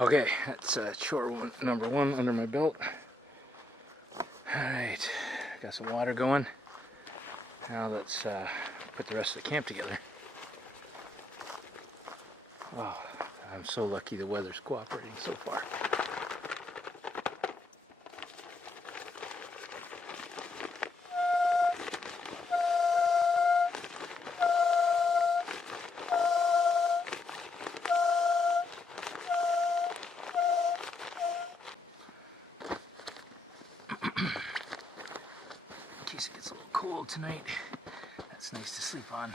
Okay, that's chore number one under my belt. Alright, got some water going. Now let's put the rest of the camp together. Oh, I'm so lucky the weather's cooperating so far. In case it gets a little cold tonight, that's nice to sleep on.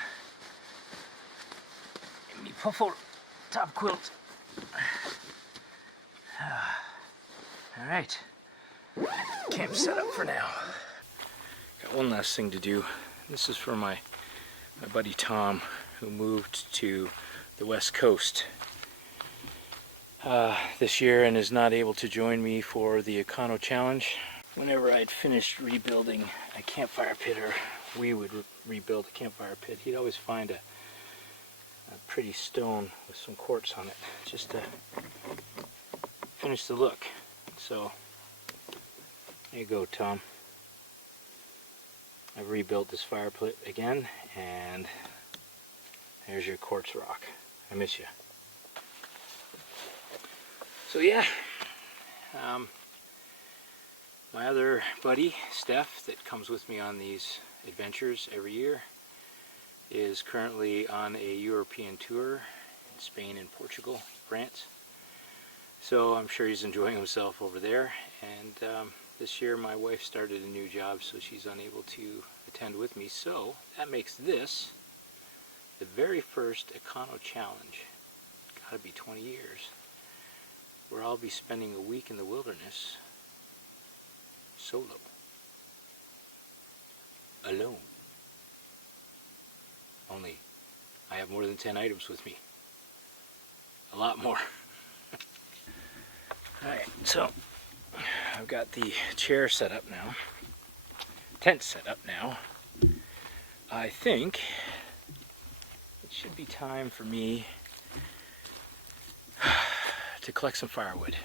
Give me puffle top quilt. Alright, camp set up for now. Got one last thing to do. This is for my buddy Tom, who moved to the West Coast this year and is not able to join me for the EconoChallenge. Whenever I'd finished rebuilding a campfire pit, or we would rebuild a campfire pit, he'd always find a pretty stone with some quartz on it just to finish the look. So there you go, Tom. I've rebuilt this fire pit again, and there's your quartz rock. I miss you. So yeah, my other buddy, Steph, that comes with me on these adventures every year, is currently on a European tour in Spain and Portugal, France. So I'm sure he's enjoying himself over there. And this year my wife started a new job, so she's unable to attend with me. So that makes this the very first EconoChallenge, gotta be 20 years, where I'll be spending a week in the wilderness solo, alone. Only I have more than 10 items with me. A lot more. Alright, so I've got the chair set up now, tent set up now. I think it should be time for me to collect some firewood.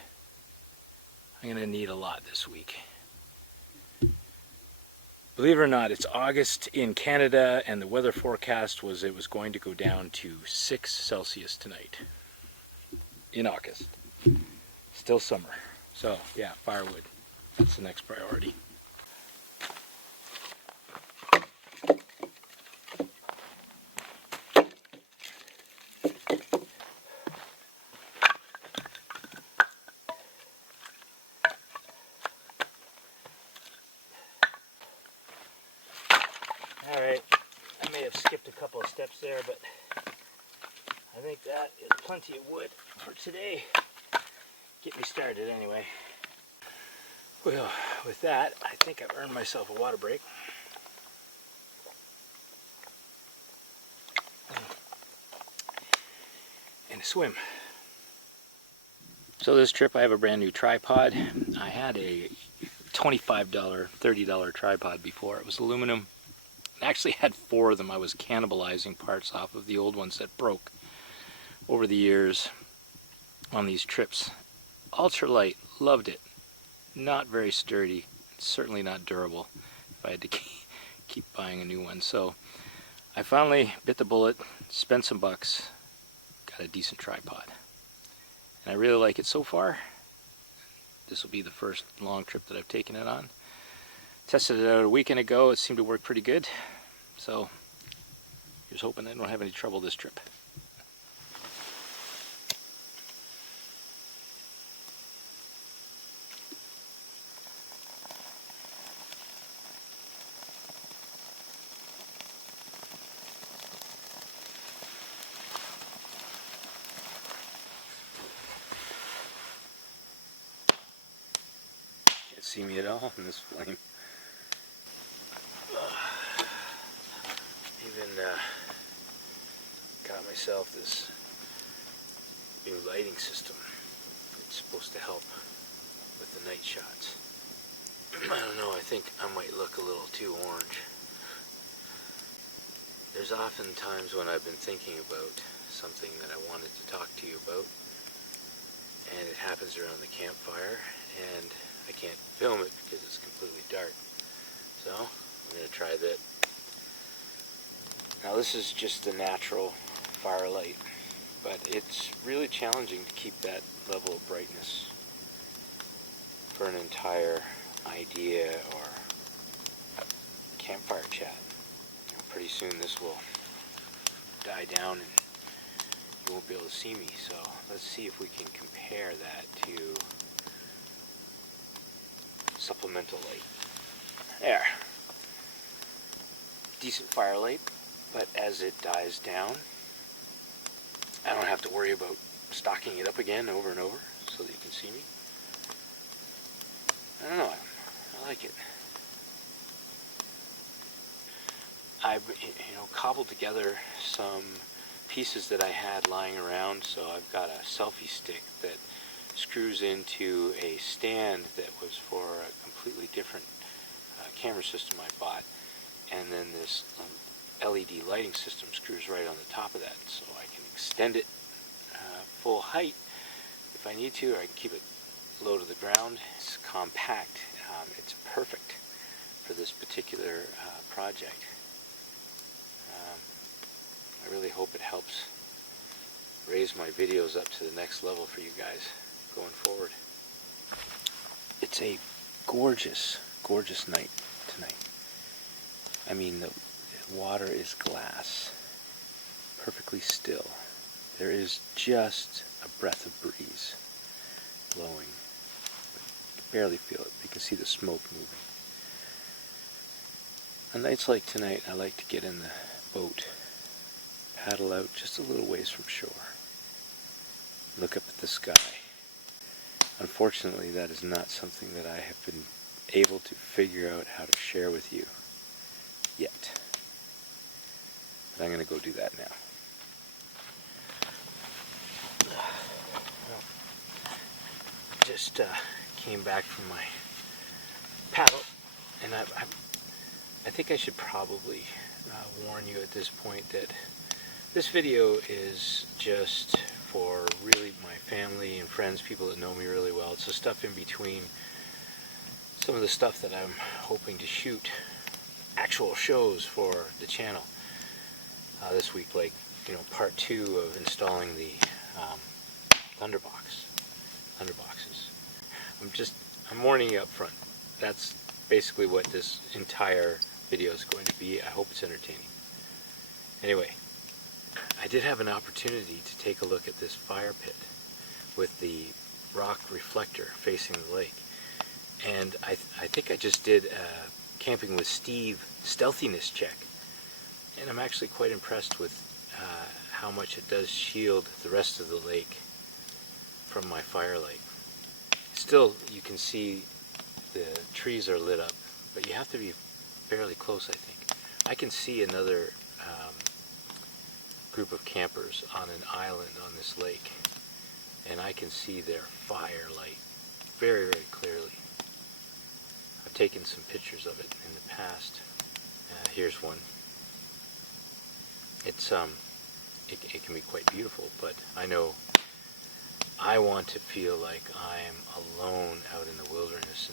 I'm going to need a lot this week. Believe it or not, it's August in Canada, and the weather forecast was it was going to go down to 6 Celsius tonight. In August. Still summer. So yeah, firewood. That's the next priority. Alright, I may have skipped a couple of steps there, but I think that is plenty of wood for today. Get me started anyway. Well, with that, I think I've earned myself a water break. And a swim. So this trip I have a brand new tripod. I had a $25, $30 tripod before. It was aluminum. I actually had 4 of them. I was cannibalizing parts off of the old ones that broke over the years on these trips. Ultralight, loved it. Not very sturdy, certainly not durable if I had to keep buying a new one. So I finally bit the bullet, spent some bucks, got a decent tripod. And I really like it so far. This will be the first long trip that I've taken it on. Tested it out a weekend ago. It seemed to work pretty good. So here's hoping I don't have any trouble this trip. Can't see me at all in this flame. Even got myself this new lighting system. It's supposed to help with the night shots. I don't know, I think I might look a little too orange. There's often times when I've been thinking about something that I wanted to talk to you about, and it happens around the campfire, and I can't film it because it's completely dark. So I'm going to try that. Now this is just a natural firelight, but it's really challenging to keep that level of brightness for an entire idea or campfire chat. Pretty soon this will die down and you won't be able to see me, so let's see if we can compare that to supplemental light. There. Decent firelight, but as it dies down, I don't have to worry about stocking it up again over and over so that you can see me. I don't know, I like it. I've cobbled together some pieces that I had lying around, so I've got a selfie stick that screws into a stand that was for a completely different camera system I bought, and then this LED lighting system screws right on the top of that, so I can extend it full height if I need to, or I can keep it low to the ground. It's compact. It's perfect for this particular project. I really hope it helps raise my videos up to the next level for you guys going forward. It's a gorgeous, gorgeous night tonight. I mean, the water is glass, perfectly still. There is just a breath of breeze blowing. You can barely feel it. You can see the smoke moving. On nights like tonight, I like to get in the boat, paddle out just a little ways from shore, look up at the sky. Unfortunately, that is not something that I have been able to figure out how to share with you yet. But I'm going to go do that now. Just came back from my paddle, and I think I should probably warn you at this point that this video is just for really my family and friends, people that know me really well. It's the stuff in between some of the stuff that I'm hoping to shoot actual shows for the channel this week, like part 2 of installing the thunderboxes. I'm warning you up front. That's basically what this entire video is going to be. I hope it's entertaining. Anyway, I did have an opportunity to take a look at this fire pit with the rock reflector facing the lake, and I think I just did a Camping with Steve stealthiness check, and I'm actually quite impressed with how much it does shield the rest of the lake from my firelight. Still, you can see the trees are lit up, but you have to be fairly close, I think. I can see another group of campers on an island on this lake, and I can see their firelight very, very clearly. I've taken some pictures of it in the past. Here's one. It's it can be quite beautiful, but I know I want to feel like I'm alone out in the wilderness.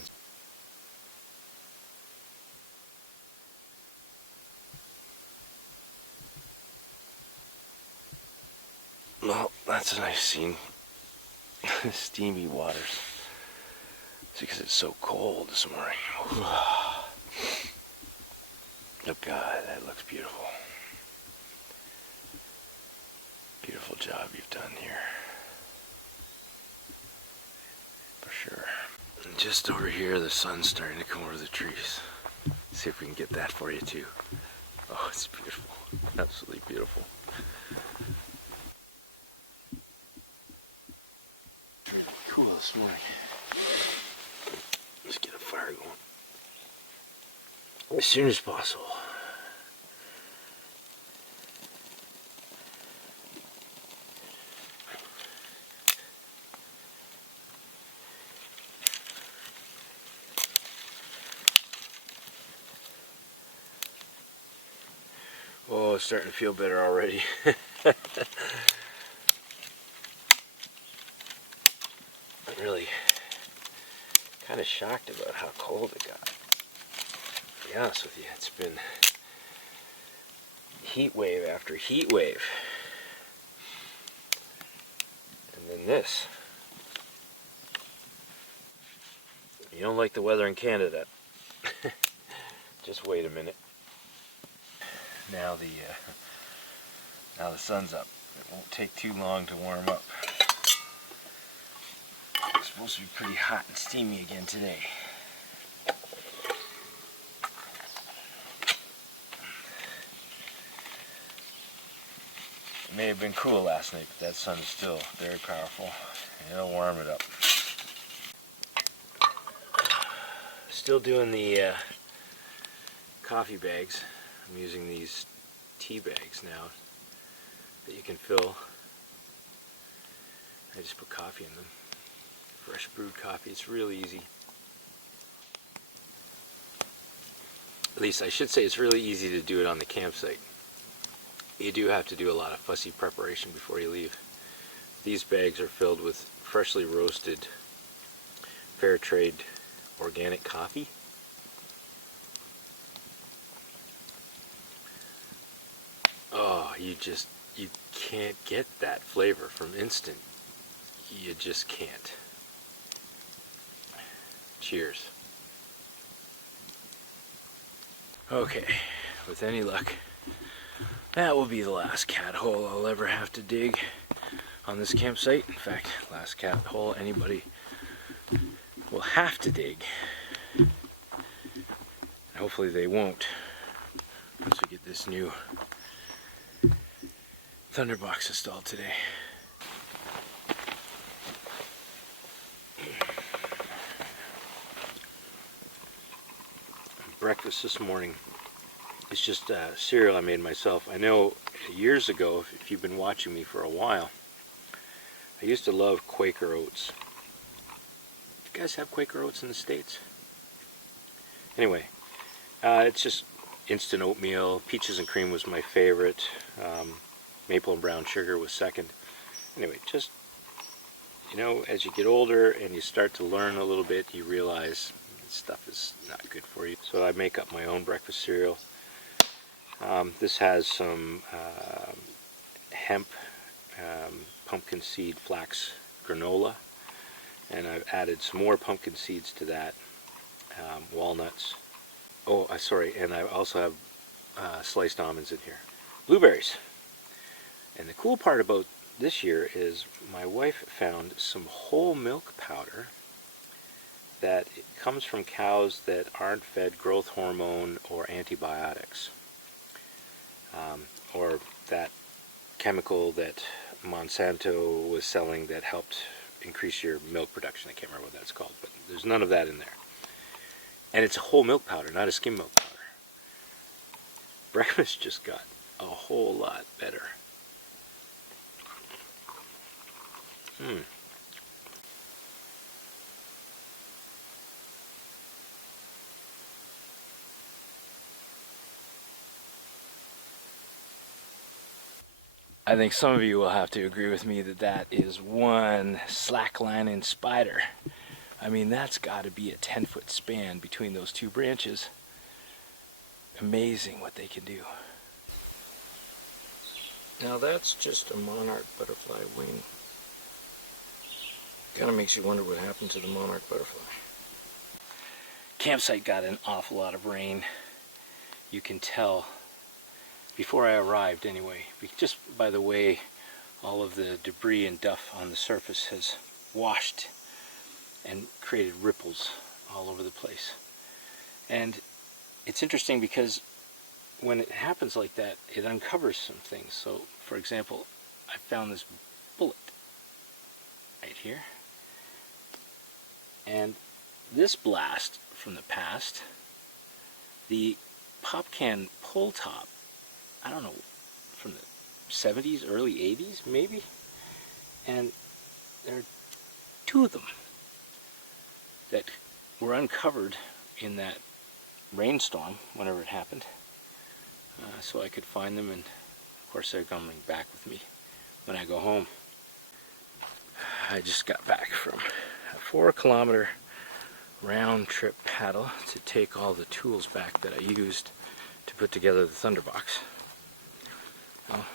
And well, that's a nice scene. Steamy waters. It's because it's so cold this morning. Oh God, that looks beautiful. Beautiful job you've done here. For sure. And just over here, the sun's starting to come over the trees. See if we can get that for you too. Oh, it's beautiful. Absolutely beautiful. Cool this morning. Let's get a fire going as soon as possible. Oh, it's starting to feel better already. kind of shocked about how cold it got. To be honest with you, it's been heat wave after heat wave. And then this. You don't like the weather in Canada. Just wait a minute. Now the sun's up. It won't take too long to warm up. It's supposed to be pretty hot and steamy again today. It may have been cool last night, but that sun is still very powerful. It'll warm it up. Still doing the coffee bags. I'm using these tea bags now that you can fill. I just put coffee in them. Fresh brewed coffee. It's really easy. At least I should say it's really easy to do it on the campsite. You do have to do a lot of fussy preparation before you leave. These bags are filled with freshly roasted, fair trade organic coffee. Oh, you can't get that flavor from instant. You just can't. Cheers. Okay, with any luck, that will be the last cat hole I'll ever have to dig on this campsite. In fact, last cat hole anybody will have to dig. And hopefully they won't once we get this new Thunderbox installed today. Breakfast this morning is just cereal I made myself. I know years ago, if you've been watching me for a while, I used to love Quaker oats. You guys have Quaker oats in the States? Anyway, it's just instant oatmeal. Peaches and cream was my favorite. Maple and brown sugar was second. Anyway, just, you know, as you get older and you start to learn a little bit, you realize this stuff is not good for you. So I make up my own breakfast cereal. This has some hemp, pumpkin seed, flax granola, and I've added some more pumpkin seeds to that, walnuts. Oh, sorry, and I also have sliced almonds in here. Blueberries. And the cool part about this year is my wife found some whole milk powder that comes from cows that aren't fed growth hormone or antibiotics, or that chemical that Monsanto was selling that helped increase your milk production. I can't remember what that's called, but there's none of that in there. And it's a whole milk powder, not a skim milk powder. Breakfast just got a whole lot better. I think some of you will have to agree with me that that is one Slacklining Spider. I mean, that's got to be a 10-foot span between those two branches. Amazing what they can do. Now that's just a monarch butterfly wing. Kind of makes you wonder what happened to the monarch butterfly. Campsite got an awful lot of rain. You can tell before I arrived anyway, just by the way all of the debris and duff on the surface has washed and created ripples all over the place. And it's interesting because when it happens like that, it uncovers some things. So, for example, I found this bullet right here. And this blast from the past, the pop can pull top, I don't know, from the 70s, early 80s maybe, and there are two of them that were uncovered in that rainstorm whenever it happened, so I could find them, and of course they're coming back with me when I go home. I just got back from a 4-kilometer round trip paddle to take all the tools back that I used to put together the Thunderbox. Well,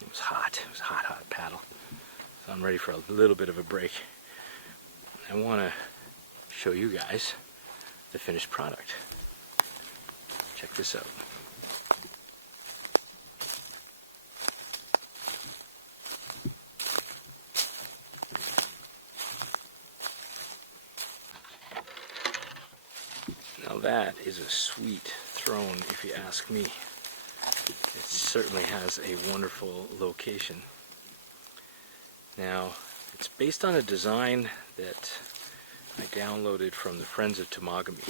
it was hot. It was a hot, hot paddle. So I'm ready for a little bit of a break. I want to show you guys the finished product. Check this out. Now that is a sweet throne, if you ask me. It certainly has a wonderful location. Now, it's based on a design that I downloaded from the Friends of Temagami.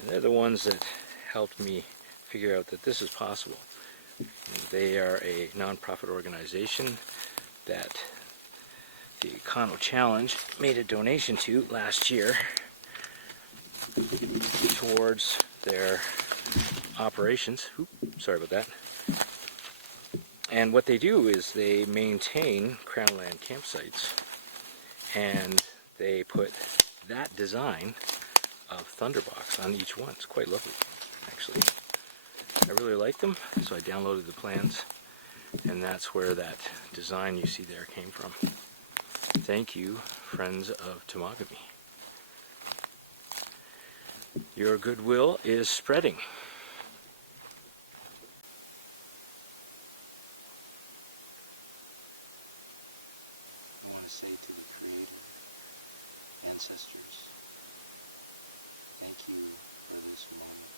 And they're the ones that helped me figure out that this is possible. And they are a non-profit organization that the EconoChallenge made a donation to last year towards their operations. Sorry about that. And what they do is they maintain Crownland campsites, and they put that design of Thunderbox on each one. It's quite lovely, actually. I really like them, so I downloaded the plans, and that's where that design you see there came from. Thank you, Friends of Temagami. Your goodwill is spreading. I want to say to the creative ancestors, thank you for this moment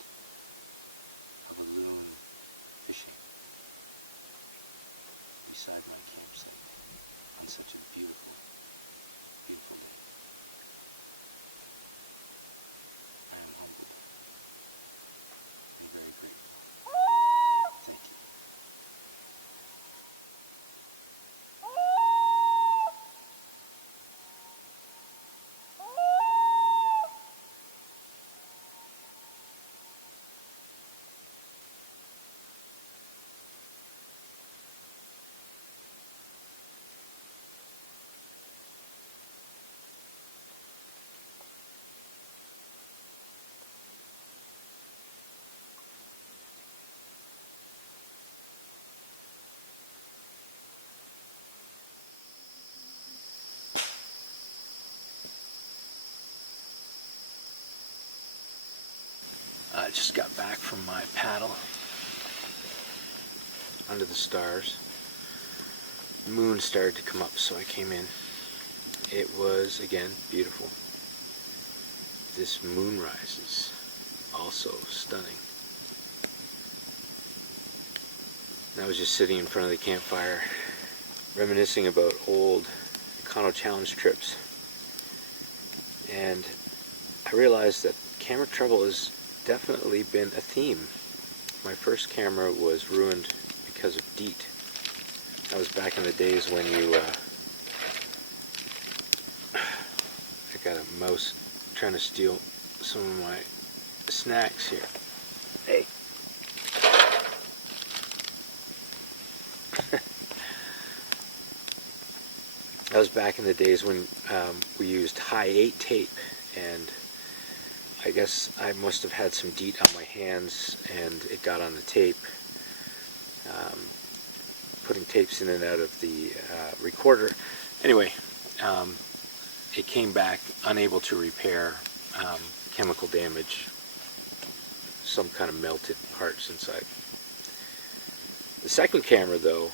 of a loon fishing beside my campsite on such a beautiful, beautiful day. I am humbled and very grateful. Thank you. I just got back from my paddle under the stars. The moon started to come up, so I came in. It was, again, beautiful. This moonrise is also stunning. And I was just sitting in front of the campfire, reminiscing about old EconoChallenge trips. And I realized that camera trouble has definitely been a theme. My first camera was ruined because of DEET. That was back in the days when you I got a mouse trying to steal some of my snacks here. Hey. That was back in the days when we used high 8 tape, and I guess I must have had some DEET on my hands and it got on the tape. Putting tapes in and out of the recorder. Anyway, it came back unable to repair chemical damage, some kind of melted parts inside. The second camera, though,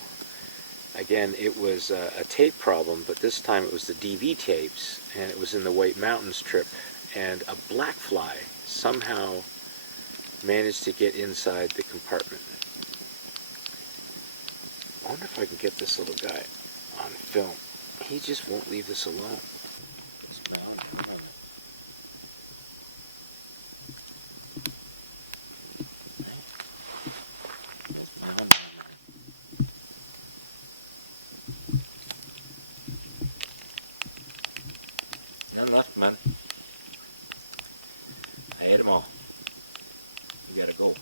again, it was a tape problem, but this time it was the DV tapes, and it was in the White Mountains trip, and a black fly somehow managed to get inside the compartment. I wonder if I can get this little guy on film. He just won't leave this alone. It's bound. It's bound. None left, man. I ate them all. You gotta go.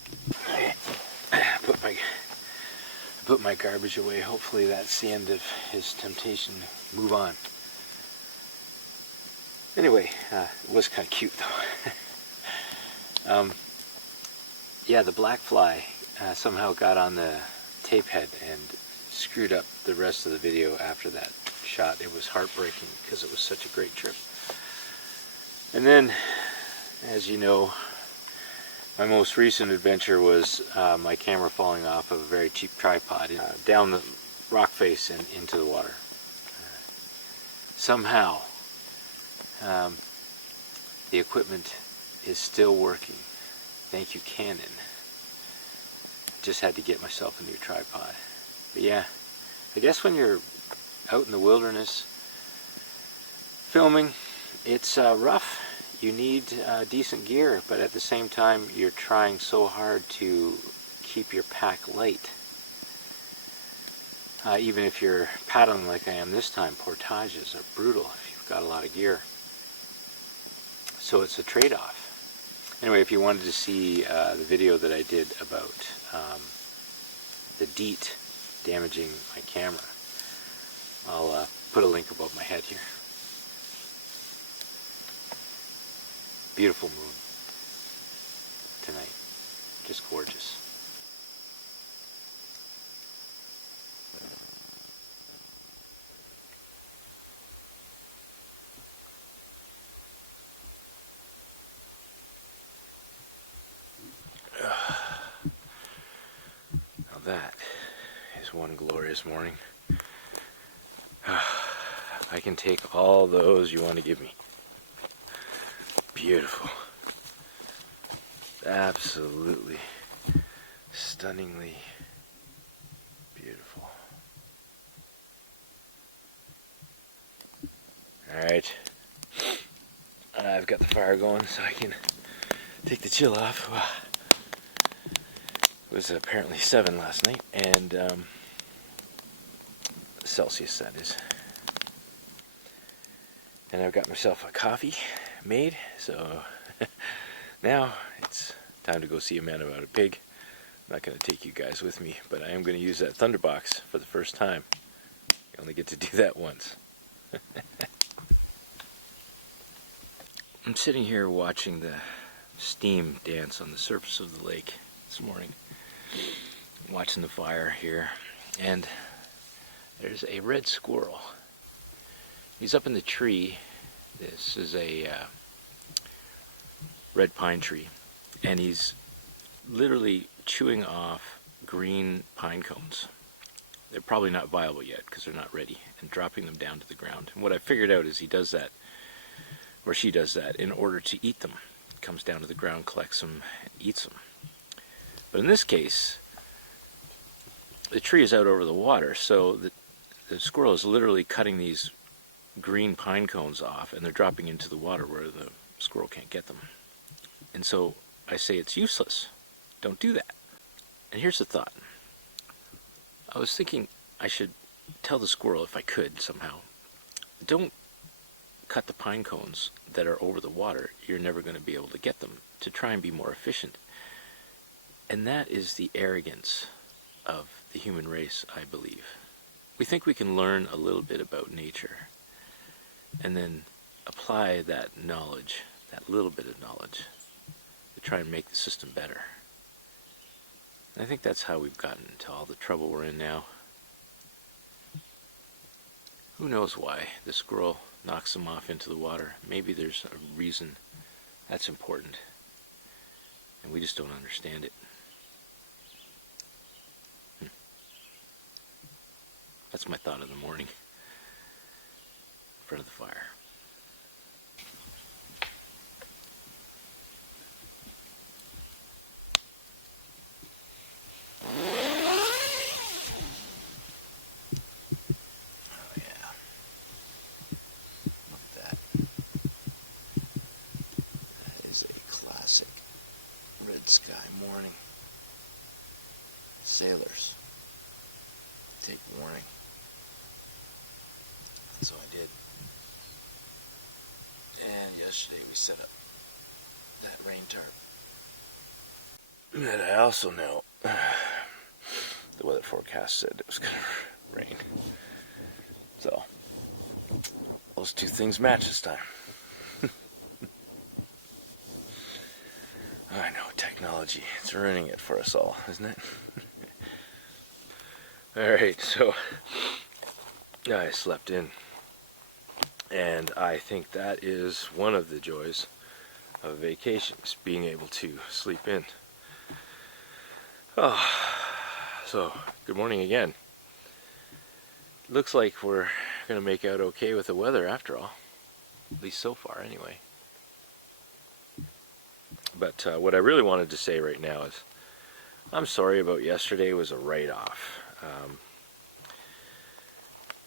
Put my garbage away. Hopefully that's the end of his temptation. Move on. Anyway, it was kind of cute though. Yeah, the black fly somehow got on the tape head and screwed up the rest of the video after that shot. It was heartbreaking because it was such a great trip. And then, as you know, my most recent adventure was my camera falling off of a very cheap tripod down the rock face and into the water. Somehow, the equipment is still working. Thank you, Canon. Just had to get myself a new tripod. But yeah, I guess when you're out in the wilderness filming, it's rough. You need decent gear, but at the same time, you're trying so hard to keep your pack light. Even if you're paddling like I am this time, portages are brutal if you've got a lot of gear. So it's a trade-off. Anyway, if you wanted to see the video that I did about the DEET damaging my camera, I'll put a link above my head here. Beautiful moon tonight, just gorgeous. Now that is one glorious morning. I can take all those you want to give me. Beautiful. Absolutely, stunningly beautiful. Alright, I've got the fire going so I can take the chill off. It was apparently 7 last night, and Celsius that is. And I've got myself a coffee made, so now it's time to go see a man about a pig. I'm not going to take you guys with me, but I am going to use that Thunderbox for the first time. You only get to do that once. I'm sitting here watching the steam dance on the surface of the lake this morning, watching the fire here, and there's a red squirrel. He's up in the tree. This is a red pine tree, and he's literally chewing off green pine cones. They're probably not viable yet because they're not ready, and dropping them down to the ground. And what I figured out is he does that, or she does that, in order to eat them. Comes down to the ground, collects them, and eats them. But in this case, the tree is out over the water, so the squirrel is literally cutting these green pine cones off, and they're dropping into the water where the squirrel can't get them. And so I say it's useless. Don't do that. And here's the thought. I was thinking I should tell the squirrel, if I could somehow, don't cut the pine cones that are over the water. You're never going to be able to get them, to try and be more efficient. And that is the arrogance of the human race, I believe. We think we can learn a little bit about nature and then apply that knowledge, that little bit of knowledge, to try and make the system better. And I think that's how we've gotten into all the trouble we're in now. Who knows why the squirrel knocks them off into the water? Maybe there's a reason that's important, and we just don't understand it. That's my thought of the morning in front of the fire. Oh yeah. Look at that. That is a classic red sky morning. Sailors, take warning. And so I did. And yesterday we set up that rain tarp. And I also know the weather forecast said it was going to rain. So those two things match this time. I know, technology. It's ruining it for us all, isn't it? Alright, so I slept in. And I think that is one of the joys of vacations, being able to sleep in. Oh, so good morning again. Looks like we're going to make out okay with the weather after all. At least so far, anyway. But what I really wanted to say right now is I'm sorry about yesterday. It was a write-off.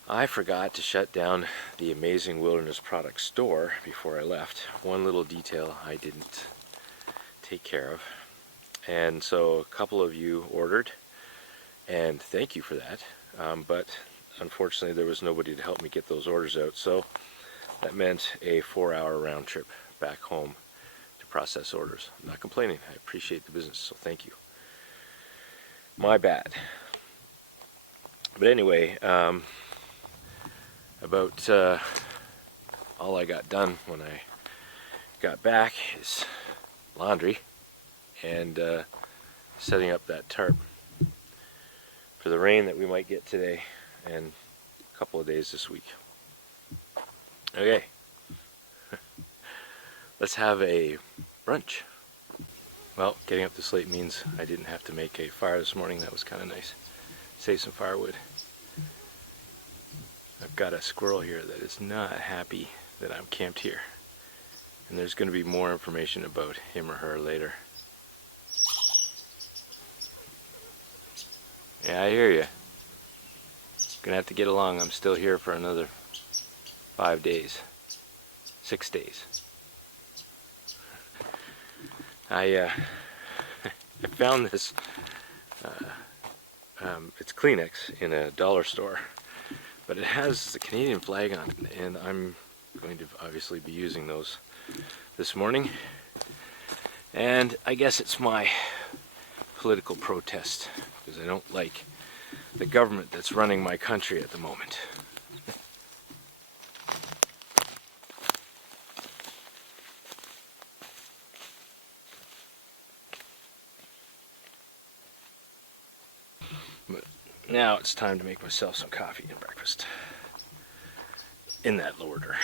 I forgot to shut down the Amazing Wilderness Products store before I left. One little detail I didn't take care of. And so a couple of you ordered, and thank you for that. But unfortunately there was nobody to help me get those orders out, so that meant a 4-hour round trip back home to process orders. I'm not complaining. I appreciate the business, so thank you. My bad. But anyway, about all I got done when I got back is laundry and setting up that tarp for the rain that we might get today and a couple of days this week. Okay, let's have a brunch. Well, getting up this late means I didn't have to make a fire this morning. That was kind of nice. Save some firewood. I've got a squirrel here that is not happy that I'm camped here. And there's going to be more information about him or her later. Yeah, I hear you. Gonna have to get along. I'm still here for another 5 days. 6 days. I found this, it's Kleenex in a dollar store, but it has the Canadian flag on it, and I'm going to obviously be using those this morning. And I guess it's my political protest, because I don't like the government that's running my country at the moment. But now it's time to make myself some coffee and breakfast. In that order.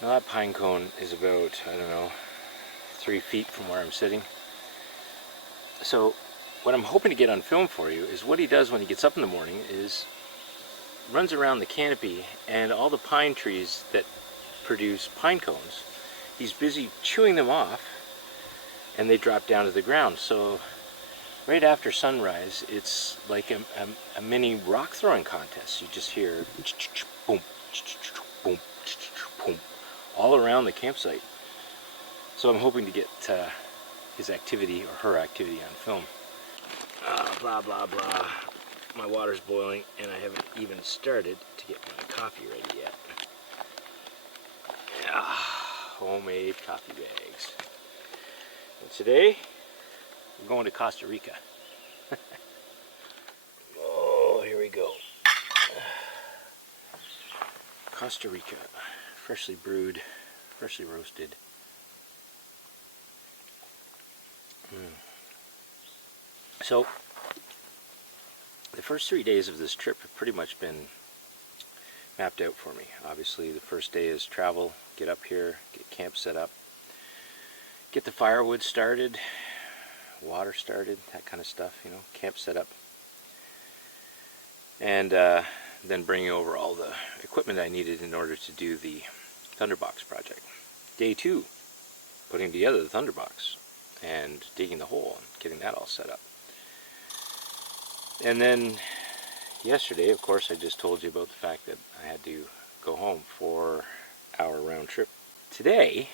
Now that pine cone is about, I don't know, 3 feet from where I'm sitting. So what I'm hoping to get on film for you is what he does when he gets up in the morning is runs around the canopy, and all the pine trees that produce pine cones, he's busy chewing them off and they drop down to the ground. So right after sunrise, it's like a mini rock throwing contest. You just hear boom, boom, boom, all around the campsite. So I'm hoping to get his activity or her activity on film. Blah, blah, blah. My water's boiling and I haven't even started to get my coffee ready yet. Homemade coffee bags. And today, we're going to Costa Rica. Oh, here we go. Costa Rica, freshly brewed, freshly roasted. So, the first 3 days of this trip have pretty much been mapped out for me. Obviously, the first day is travel, get up here, get camp set up, get the firewood started, water started, that kind of stuff, you know, camp set up. And then bringing over all the equipment I needed in order to do the Thunderbox project. Day 2, putting together the Thunderbox and digging the hole and getting that all set up. And then yesterday, of course, I just told you about the fact that I had to go home for our round trip. Today,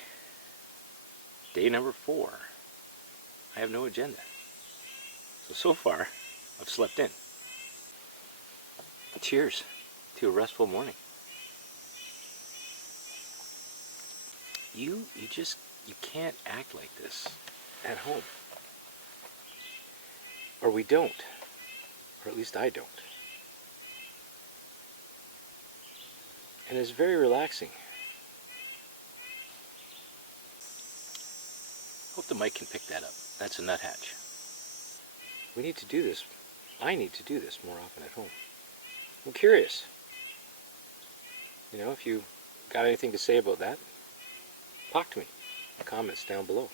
day number 4, I have no agenda. So far, I've slept in. Cheers to a restful morning. You can't act like this at home. Or we don't. Or at least I don't. And it's very relaxing. Hope the mic can pick that up. That's a nuthatch. We need to do this. I need to do this more often at home. I'm curious. You know, if you got anything to say about that, talk to me. Comments down below.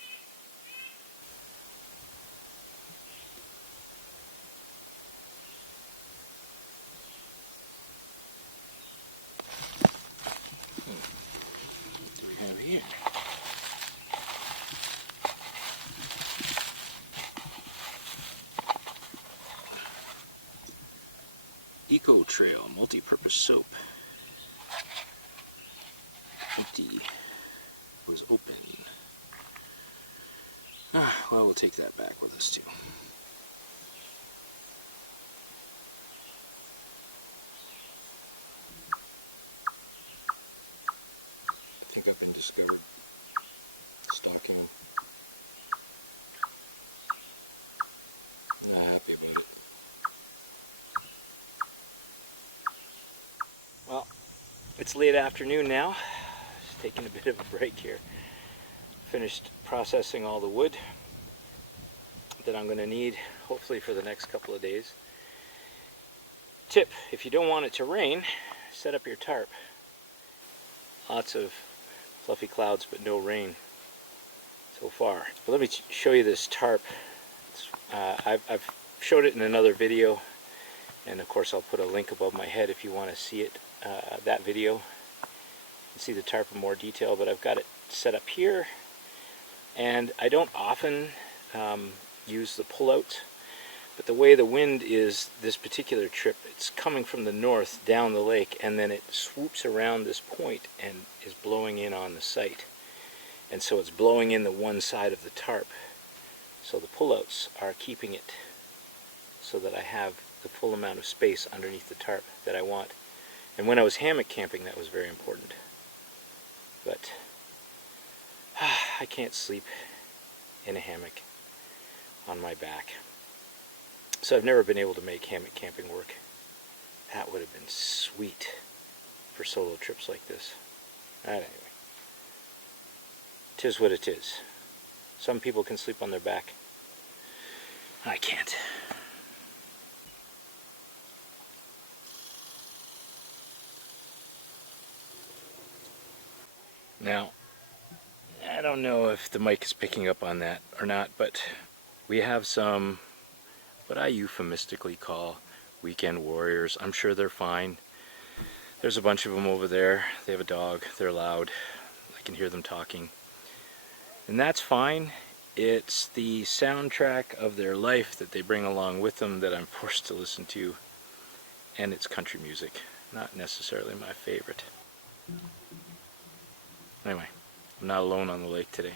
What do we have here? Eco Trail multi-purpose soap. Empty. Was open. Well, we'll take that back with us too. I think I've been discovered stalking him. Not happy about it. Well, it's late afternoon now. Just taking a bit of a break here. Finished processing all the wood that I'm going to need, hopefully for the next couple of days. Tip, if you don't want it to rain, set up your tarp. Lots of fluffy clouds, but no rain so far. But let me show you this tarp. I've showed it in another video, and of course I'll put a link above my head if you want to see it, that video. You can see the tarp in more detail, but I've got it set up here, and I don't often use the pullouts, but the way the wind is this particular trip, it's coming from the north down the lake, and then it swoops around this point and is blowing in on the site, and so it's blowing in the one side of the tarp. So the pullouts are keeping it so that I have the full amount of space underneath the tarp that I want. And when I was hammock camping, that was very important. But I can't sleep in a hammock on my back. So I've never been able to make hammock camping work. That would have been sweet for solo trips like this. Anyway, 'tis what it is. Some people can sleep on their back. I can't. Now, I don't know if the mic is picking up on that or not, but we have some, what I euphemistically call weekend warriors. I'm sure they're fine. There's a bunch of them over there. They have a dog. They're loud. I can hear them talking. And that's fine. It's the soundtrack of their life that they bring along with them that I'm forced to listen to. And it's country music. Not necessarily my favorite. Anyway, I'm not alone on the lake today.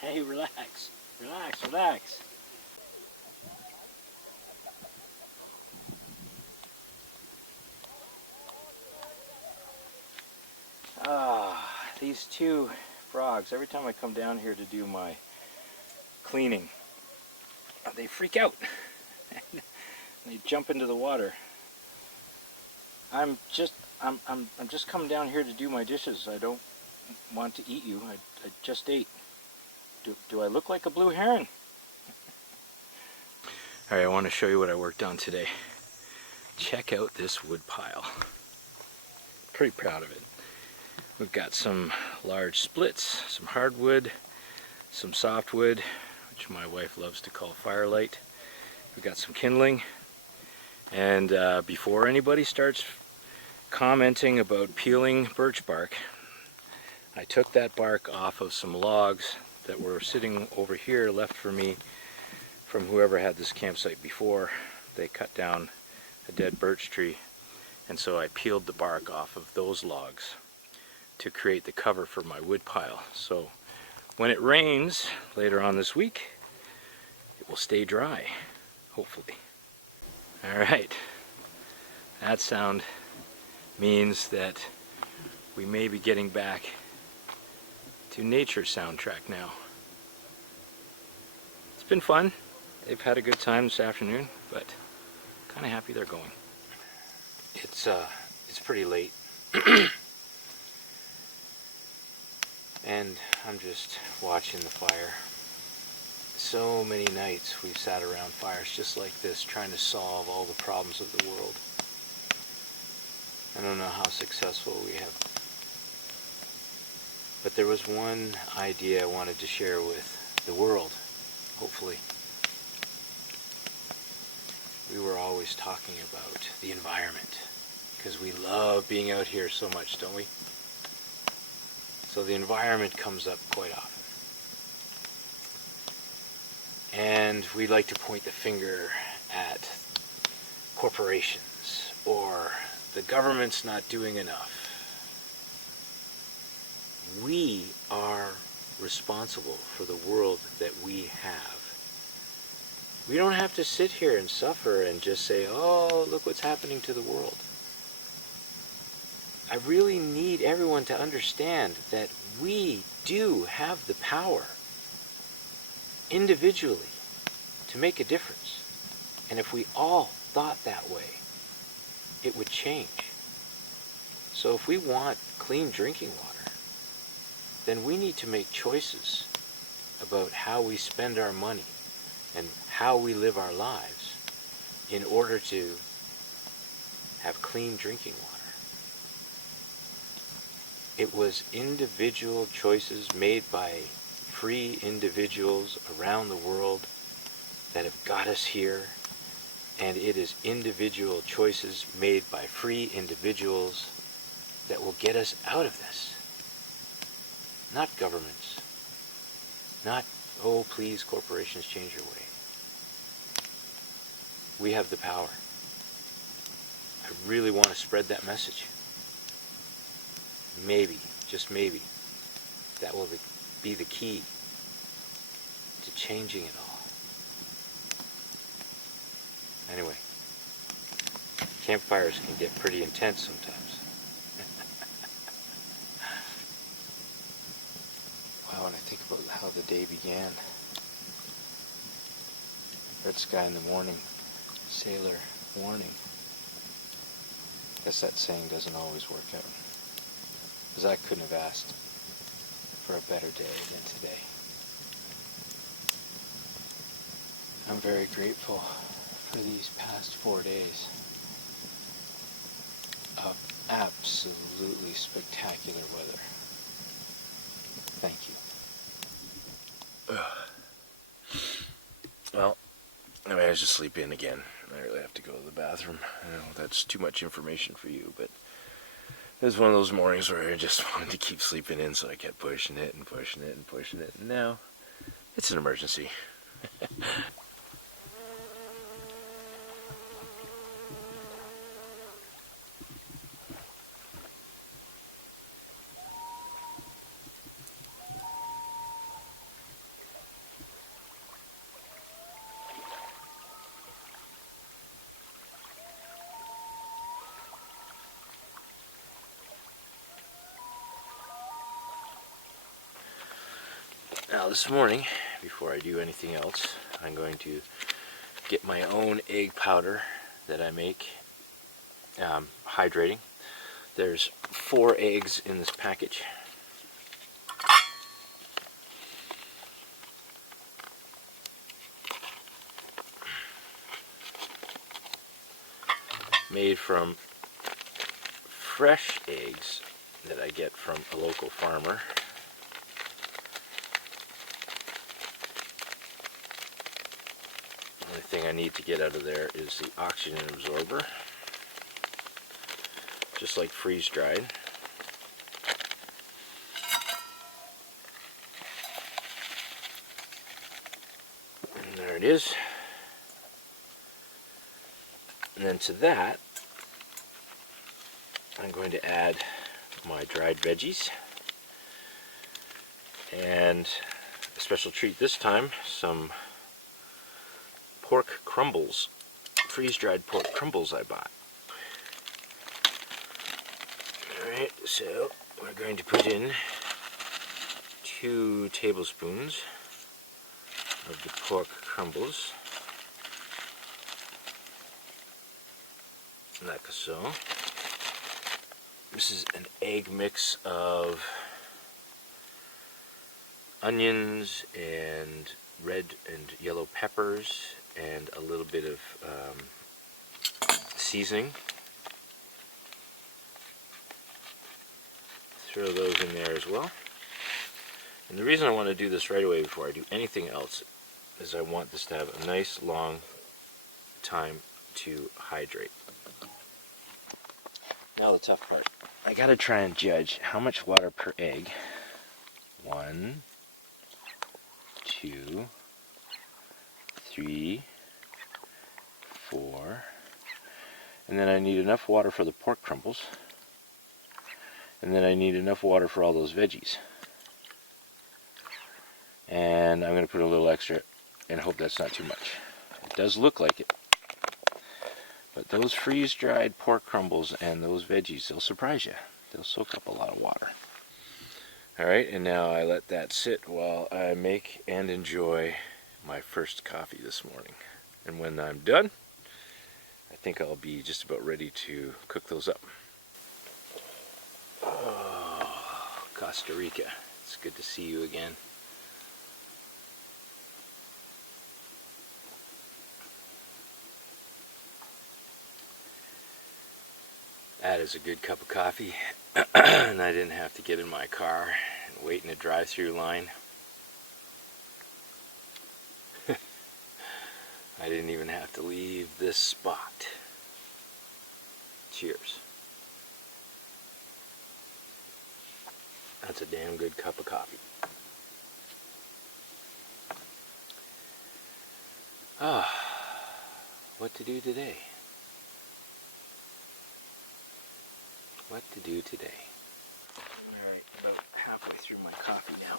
Hey, relax. Relax, relax. These two frogs, every time I come down here to do my cleaning, they freak out. They jump into the water. I'm just coming down here to do my dishes. I don't want to eat you. I just ate. Do I look like a blue heron? Alright, I want to show you what I worked on today. Check out this wood pile. Pretty proud of it. We've got some large splits, some hardwood, some softwood, which my wife loves to call firelight. We've got some kindling. And before anybody starts commenting about peeling birch bark, I took that bark off of some logs that were sitting over here left for me from whoever had this campsite before. They cut down a dead birch tree, and so I peeled the bark off of those logs to create the cover for my wood pile. So when it rains later on this week, it will stay dry, hopefully. Alright, that sound means that we may be getting back to nature soundtrack now. It's been fun. They've had a good time this afternoon, but kind of happy they're going. It's pretty late. And I'm just watching the fire. So many nights we've sat around fires just like this, trying to solve all the problems of the world. I don't know how successful we have. But there was one idea I wanted to share with the world, hopefully. We were always talking about the environment, because we love being out here so much, don't we? So the environment comes up quite often. And we like to point the finger at corporations, or the government's not doing enough. We are responsible for the world that we have. We don't have to sit here and suffer and just say, oh, look what's happening to the world. I really need everyone to understand that we do have the power individually to make a difference. And if we all thought that way, it would change. So if we want clean drinking water, then we need to make choices about how we spend our money and how we live our lives in order to have clean drinking water. It was individual choices made by free individuals around the world that have got us here, and it is individual choices made by free individuals that will get us out of this. Not governments. Not, oh, please, corporations, change your way. We have the power. I really want to spread that message. Maybe, just maybe, that will be the key to changing it all. Anyway, campfires can get pretty intense sometimes. Wow, when I think about how the day began. Red sky in the morning, sailor warning. Guess that saying doesn't always work out. Because I couldn't have asked for a better day than today. I'm very grateful for these past 4 days of absolutely spectacular weather. Thank you. Well, I managed to sleep in again. I really have to go to the bathroom. I know that's too much information for you, but it was one of those mornings where I just wanted to keep sleeping in, so I kept pushing it and pushing it and pushing it, and now it's an emergency. Now this morning, before I do anything else, I'm going to get my own egg powder that I make, hydrating. There's 4 eggs in this package. Made from fresh eggs that I get from a local farmer. The only thing I need to get out of there is the oxygen absorber, just like freeze-dried. And there it is. And then to that, I'm going to add my dried veggies, and a special treat this time, some pork crumbles, freeze-dried pork crumbles I bought. Alright, so we're going to put in 2 tablespoons of the pork crumbles, like so. This is an egg mix of onions and red and yellow peppers and a little bit of seasoning. Throw those in there as well. And the reason I want to do this right away before I do anything else is I want this to have a nice long time to hydrate. Now the tough part. I gotta try and judge how much water per egg. 1, 2, 3, 4. And then I need enough water for the pork crumbles. And then I need enough water for all those veggies. And I'm going to put a little extra and hope that's not too much. It does look like it. But those freeze-dried pork crumbles and those veggies, they'll surprise you. They'll soak up a lot of water. Alright, and now I let that sit while I make and enjoy my first coffee this morning. And when I'm done, I think I'll be just about ready to cook those up. Oh, Costa Rica. It's good to see you again. That is a good cup of coffee, and I didn't have to get in my car and wait in a drive-through line. I didn't even have to leave this spot. Cheers. That's a damn good cup of coffee. Ah, what to do today? What to do today? Alright, about halfway through my coffee now.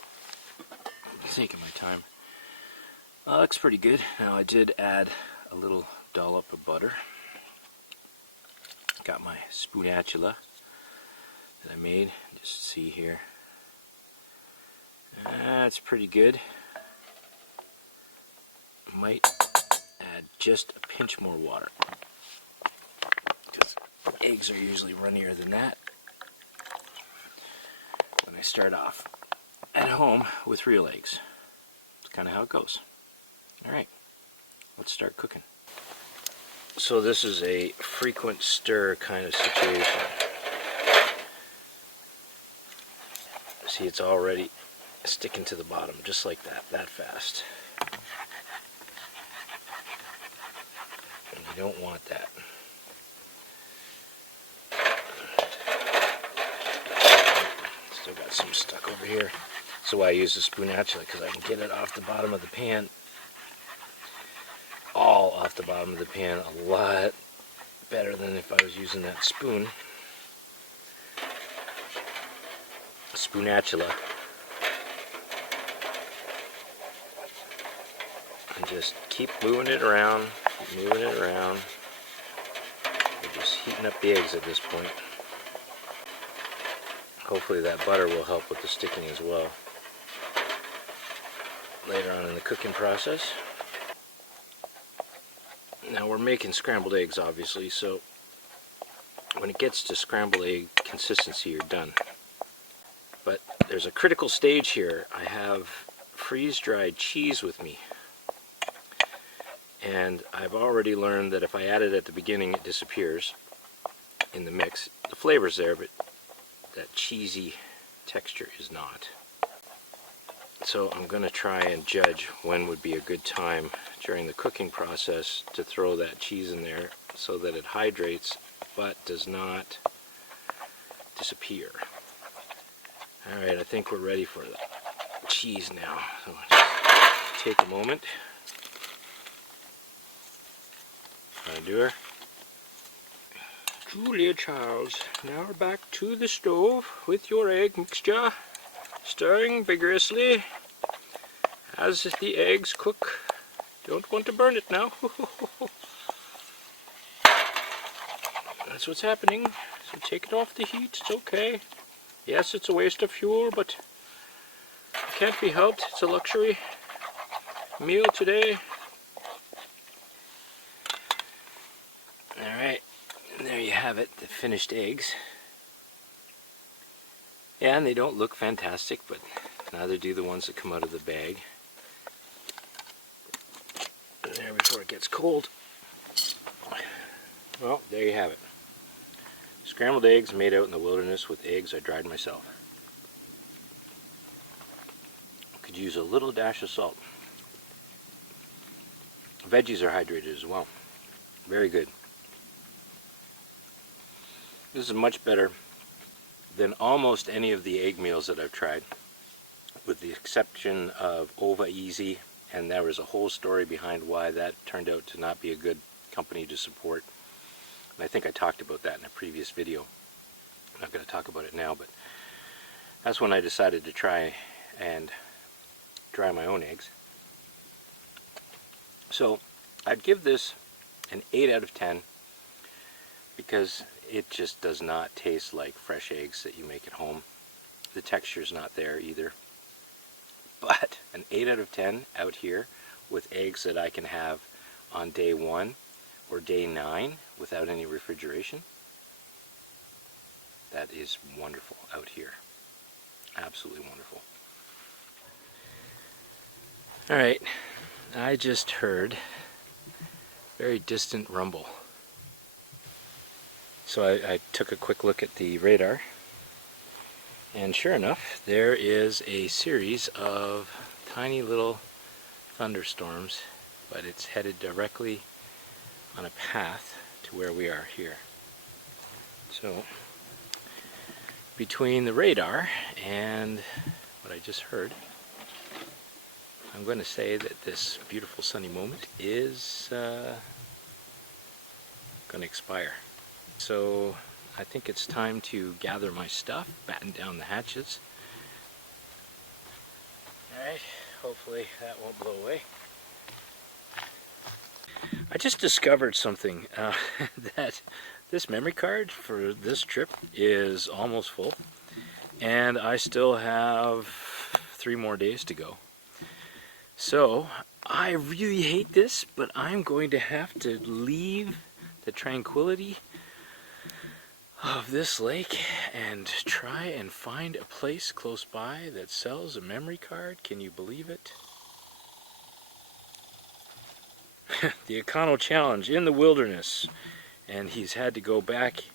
I'm taking my time. Looks pretty good. Now I did add a little dollop of butter. Got my spatula that I made. Just see here. That's pretty good. Might add just a pinch more water, because eggs are usually runnier than that when I start off at home with real eggs. It's kind of how it goes. Alright, let's start cooking. So this is a frequent stir kind of situation. See, it's already sticking to the bottom, just like that fast. And you don't want that. Still got some stuck over here. That's why I use the spatula, because I can get it off the bottom of the pan. All off the bottom of the pan a lot better than if I was using that spoon. Spatula. And just keep moving it around, keep moving it around. We're just heating up the eggs at this point. Hopefully that butter will help with the sticking as well later on in the cooking process. Now we're making scrambled eggs, obviously, so when it gets to scrambled egg consistency, you're done. But there's a critical stage here. I have freeze-dried cheese with me, and I've already learned that if I add it at the beginning, it disappears in the mix. The flavor's there, but that cheesy texture is not. So I'm going to try and judge when would be a good time during the cooking process to throw that cheese in there so that it hydrates but does not disappear. Alright, I think we're ready for the cheese now. So just take a moment. Trying to do her. Julia Charles, now back to the stove with your egg mixture, stirring vigorously as the eggs cook. Don't want to burn it now. That's what's happening. So take it off the heat, it's okay. Yes, it's a waste of fuel, but it can't be helped. It's a luxury meal today. Alright, there you have it, the finished eggs. Yeah, and they don't look fantastic, but Neither do the ones that come out of the bag. There before it gets cold. Well, there you have it. Scrambled eggs made out in the wilderness with eggs I dried myself. Could use a little dash of salt. Veggies are hydrated as well. Very good. This is much better than almost any of the egg meals that I've tried, with the exception of Ova Easy, and there was a whole story behind why that turned out to not be a good company to support. And I think I talked about that in a previous video. I'm not going to talk about it now, but that's when I decided to try and dry my own eggs. So I'd give this an 8 out of 10 because it just does not taste like fresh eggs that you make at home. The texture's not there either. But an 8 out of 10 out here with eggs that I can have on day 1 or day 9 without any refrigeration. That is wonderful out here. Absolutely wonderful. Alright, I just heard a very distant rumble. So I took a quick look at the radar, and sure enough, there is a series of tiny little thunderstorms, but it's headed directly on a path to where we are here. So, between the radar and what I just heard, I'm going to say that this beautiful sunny moment is going to expire. So I think it's time to gather my stuff, batten down the hatches. Alright, hopefully that won't blow away. I just discovered something, that this memory card for this trip is almost full, and I still have 3 more days to go. So I really hate this, but I'm going to have to leave the tranquility of this lake and try and find a place close by that sells a memory card. Can you believe it? The EconoChallenge in the wilderness, and he's had to go back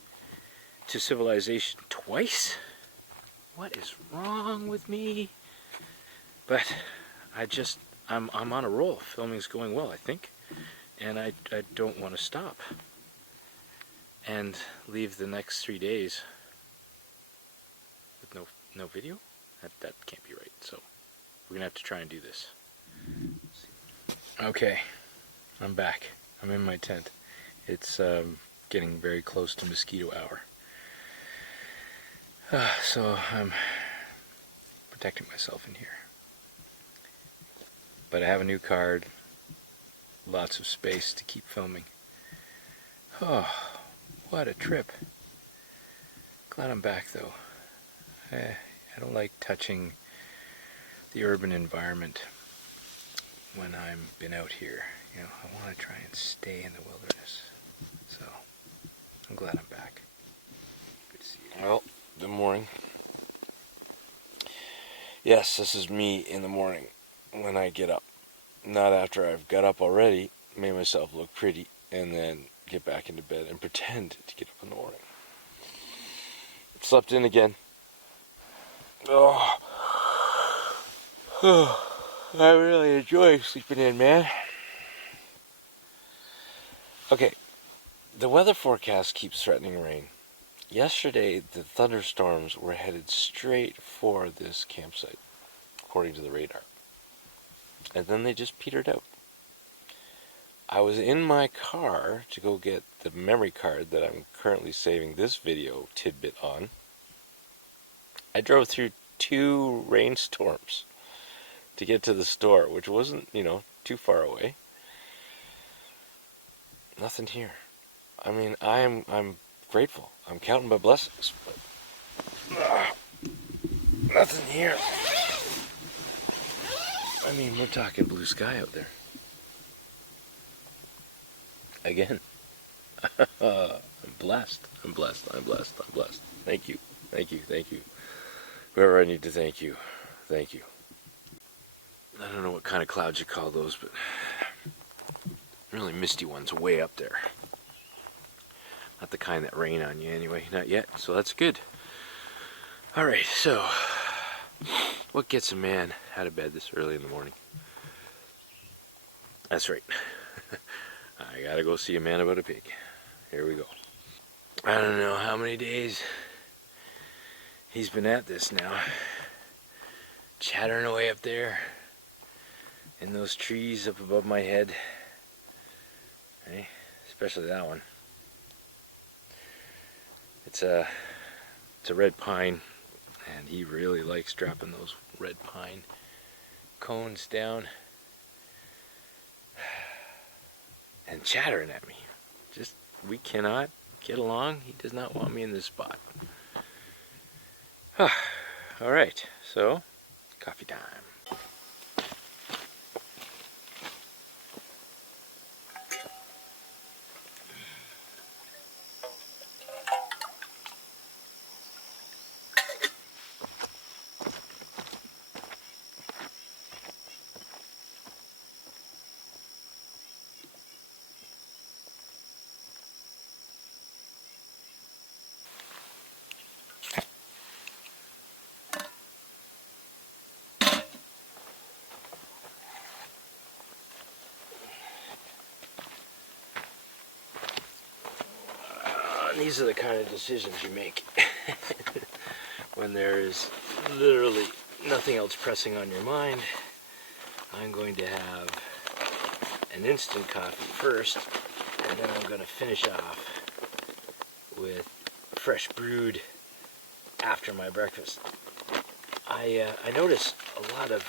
to civilization twice? What is wrong with me? But I'm on a roll. Filming's going well, I think, and I don't want to stop and leave the next 3 days with no video. That can't be right. So we're gonna have to try and do this. Okay, I'm back. I'm in my tent. It's getting very close to mosquito hour, so I'm protecting myself in here. But I have a new card, lots of space to keep filming. Oh, what a trip. Glad I'm back though. I don't like touching the urban environment when I'm been out here. You know, I want to try and stay in the wilderness. So, I'm glad I'm back. Good to see you. Well, good morning. Yes, this is me in the morning when I get up. Not after I've got up already, made myself look pretty, and then get back into bed and pretend to get up in the morning. Slept in again. Oh, I really enjoy sleeping in, man. Okay, the weather forecast keeps threatening rain. Yesterday, the thunderstorms were headed straight for this campsite, according to the radar. And then they just petered out. I was in my car to go get the memory card that I'm currently saving this video tidbit on. I drove through 2 rainstorms to get to the store, which wasn't, too far away. Nothing here. I mean, I'm grateful. I'm counting my blessings, but nothing here. I mean, we're talking blue sky out there. Again. I'm blessed. I'm blessed. I'm blessed. I'm blessed. Thank you. Thank you. Thank you. Whoever I need to thank you. thank you. I don't know what kind of clouds you call those, but really misty ones way up there. Not the kind that rain on you anyway, not yet, so that's good. Alright, so what gets a man out of bed this early in the morning? That's right. I gotta go see a man about a pig. Here we go. I don't know how many days he's been at this now. Chattering away up there in those trees up above my head. Hey, especially that one. It's a red pine, and he really likes dropping those red pine cones down and chattering at me. Just, we cannot get along. He does not want me in this spot. Alright, so coffee time. These are the kind of decisions you make when there is literally nothing else pressing on your mind. I'm going to have an instant coffee first, and then I'm going to finish off with fresh brewed after my breakfast. I notice a lot of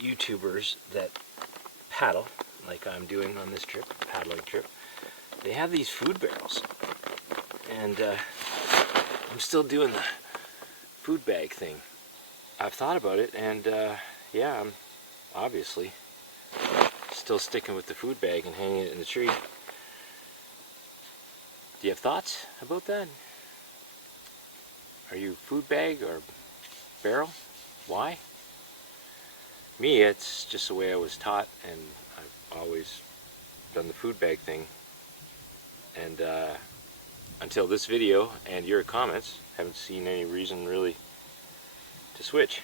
YouTubers that paddle, like I'm doing on this trip, paddling trip. They have these food barrels. And I'm still doing the food bag thing. I've thought about it, and yeah, I'm obviously still sticking with the food bag and hanging it in the tree. Do you have thoughts about that? Are you food bag or barrel? Why? Me, it's just the way I was taught, and I've always done the food bag thing. And until this video and your comments, haven't seen any reason really to switch.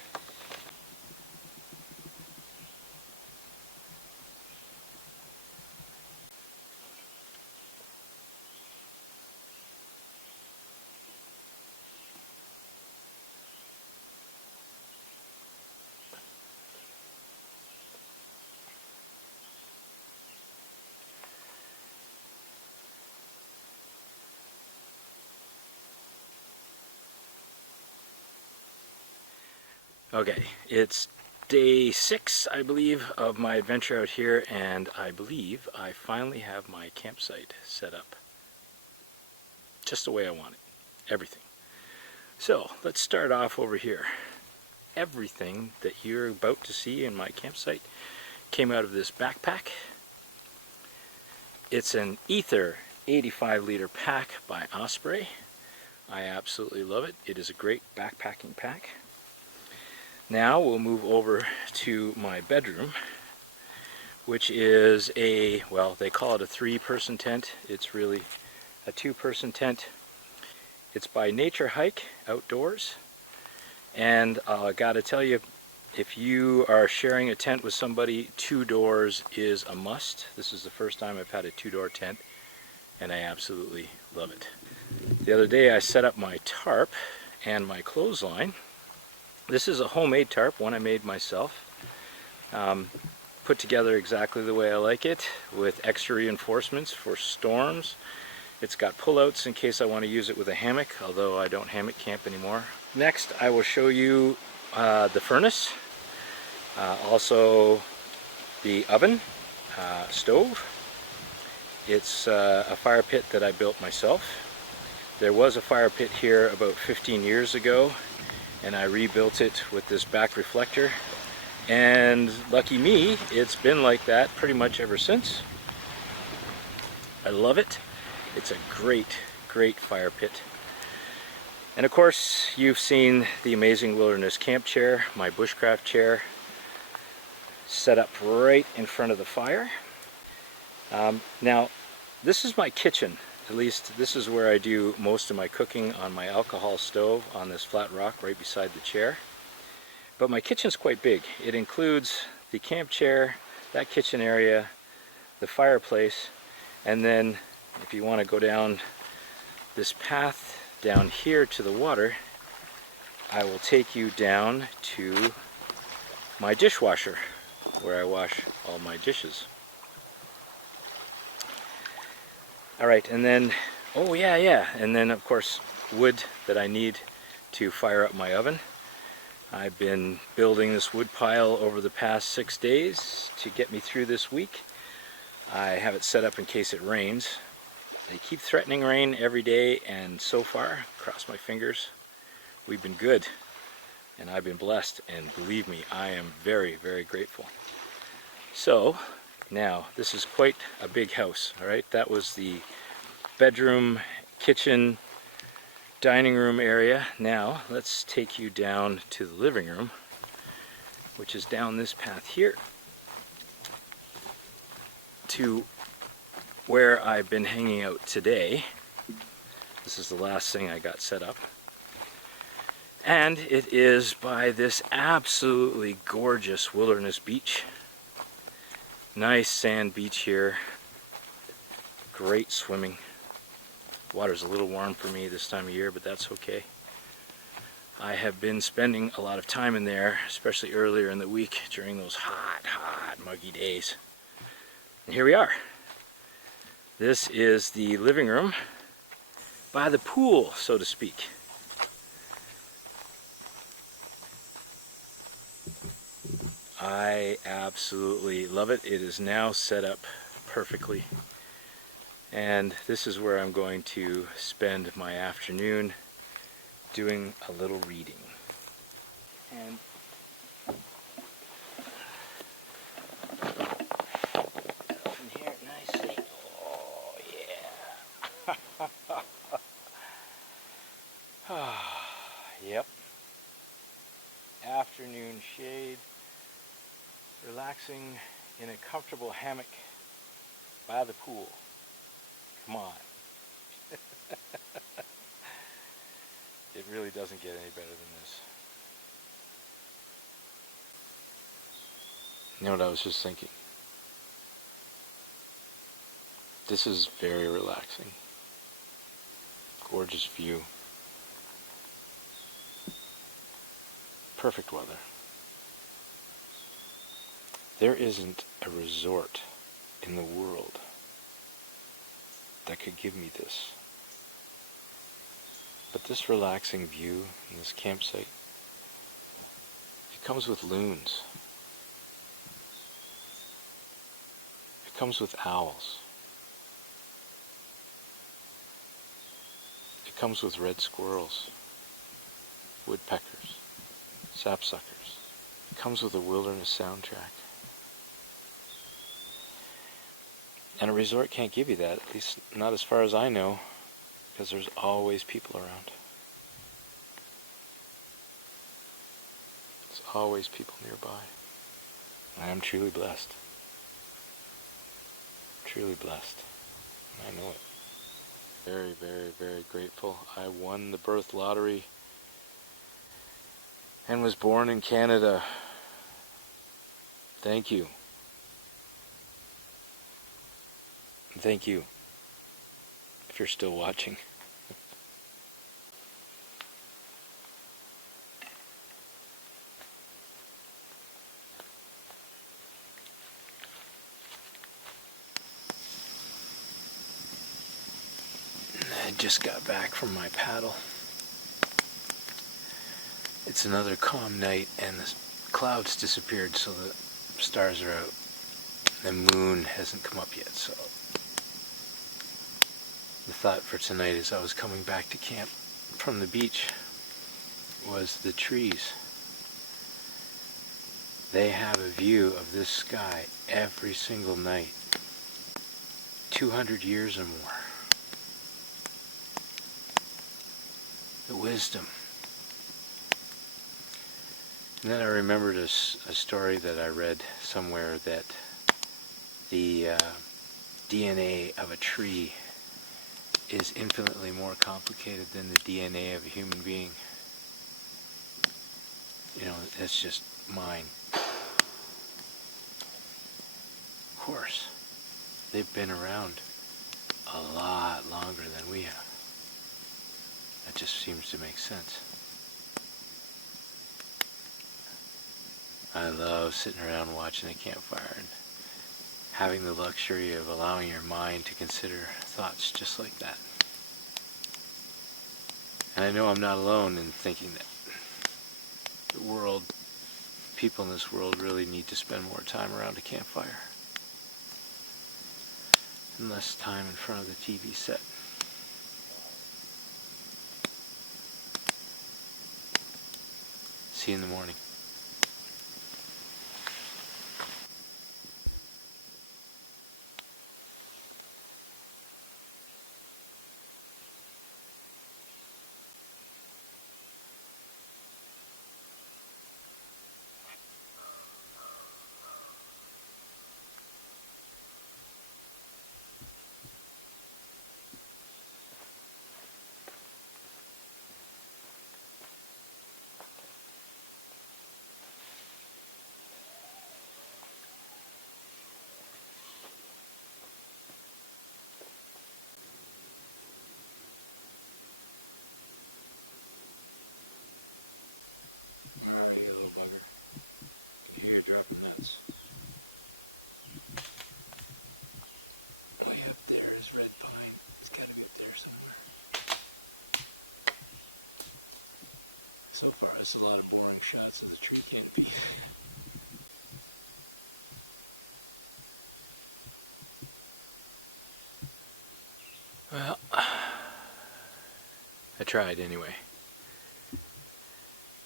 Okay, it's day 6, I believe, of my adventure out here, and I believe I finally have my campsite set up just the way I want it. Everything. So, let's start off over here. Everything that you're about to see in my campsite came out of this backpack. It's an Ether 85-liter pack by Osprey. I absolutely love it. It is a great backpacking pack. Now we'll move over to my bedroom, which is a, well, they call it a 3-person tent. It's really a 2-person tent. It's by Nature Hike Outdoors, and I gotta tell you, if you are sharing a tent with somebody, 2 doors is a must. This is the first time I've had a 2-door tent, and I absolutely love it. The other day I set up my tarp and my clothesline. This is a homemade tarp, one I made myself. Put together exactly the way I like it, with extra reinforcements for storms. It's got pullouts in case I want to use it with a hammock, although I don't hammock camp anymore. Next, I will show you the furnace, also the oven, stove. It's a fire pit that I built myself. There was a fire pit here about 15 years ago, and I rebuilt it with this back reflector, and lucky me, it's been like that pretty much ever since. I love it. It's a great fire pit. And of course, you've seen the amazing wilderness camp chair, my bushcraft chair, set up right in front of the fire. Now, this is my kitchen. At least this is where I do most of my cooking, on my alcohol stove on this flat rock right beside the chair. But my kitchen's quite big. It includes the camp chair, that kitchen area, the fireplace, and then if you want to go down this path down here to the water, I will take you down to my dishwasher where I wash all my dishes. Alright, and then, oh yeah, and then of course wood that I need to fire up my oven. I've been building this wood pile over the past 6 days to get me through this week. I have it set up in case it rains. They keep threatening rain every day, and so far, cross my fingers, we've been good. And I've been blessed, and believe me, I am very, very grateful. So, now, this is quite a big house, alright? That was the bedroom, kitchen, dining room area. Now, let's take you down to the living room, which is down this path here, to where I've been hanging out today. This is the last thing I got set up. And it is by this absolutely gorgeous wilderness beach. Nice sand beach here. Great swimming. Water's a little warm for me this time of year, but that's okay. I have been spending a lot of time in there, especially earlier in the week during those hot, muggy days. And here we are. This is the living room by the pool, so to speak. I absolutely love it. It is now set up perfectly. And this is where I'm going to spend my afternoon doing a little reading. And open here nicely. Oh yeah. Yep. Afternoon shade. Relaxing in a comfortable hammock by the pool. Come on. It really doesn't get any better than this. You know what I was just thinking? This is very relaxing. Gorgeous view. Perfect weather. There isn't a resort in the world that could give me this. But this relaxing view in this campsite, it comes with loons. It comes with owls. It comes with red squirrels, woodpeckers, sapsuckers. It comes with a wilderness soundtrack. And a resort can't give you that, at least not as far as I know, because there's always people around. There's always people nearby. I am truly blessed. Truly blessed. I know it. Very, very, very grateful. I won the birth lottery and was born in Canada. Thank you. Thank you, if you're still watching. I just got back from my paddle. It's another calm night and the clouds disappeared, so the stars are out. The moon hasn't come up yet, so the thought for tonight as I was coming back to camp from the beach was the trees. They have a view of this sky every single night, 200 years or more. the wisdom. And then I remembered a story that I read somewhere that the DNA of a tree is infinitely more complicated than the DNA of a human being. You know, that's just mine. Of course, they've been around a lot longer than we have. That just seems to make sense. I love sitting around watching a campfire and having the luxury of allowing your mind to consider thoughts just like that. And I know I'm not alone in thinking that the world, people in this world really need to spend more time around a campfire and less time in front of the TV set. See you in the morning. So far, it's a lot of boring shots of the tree canopy. Well, I tried anyway.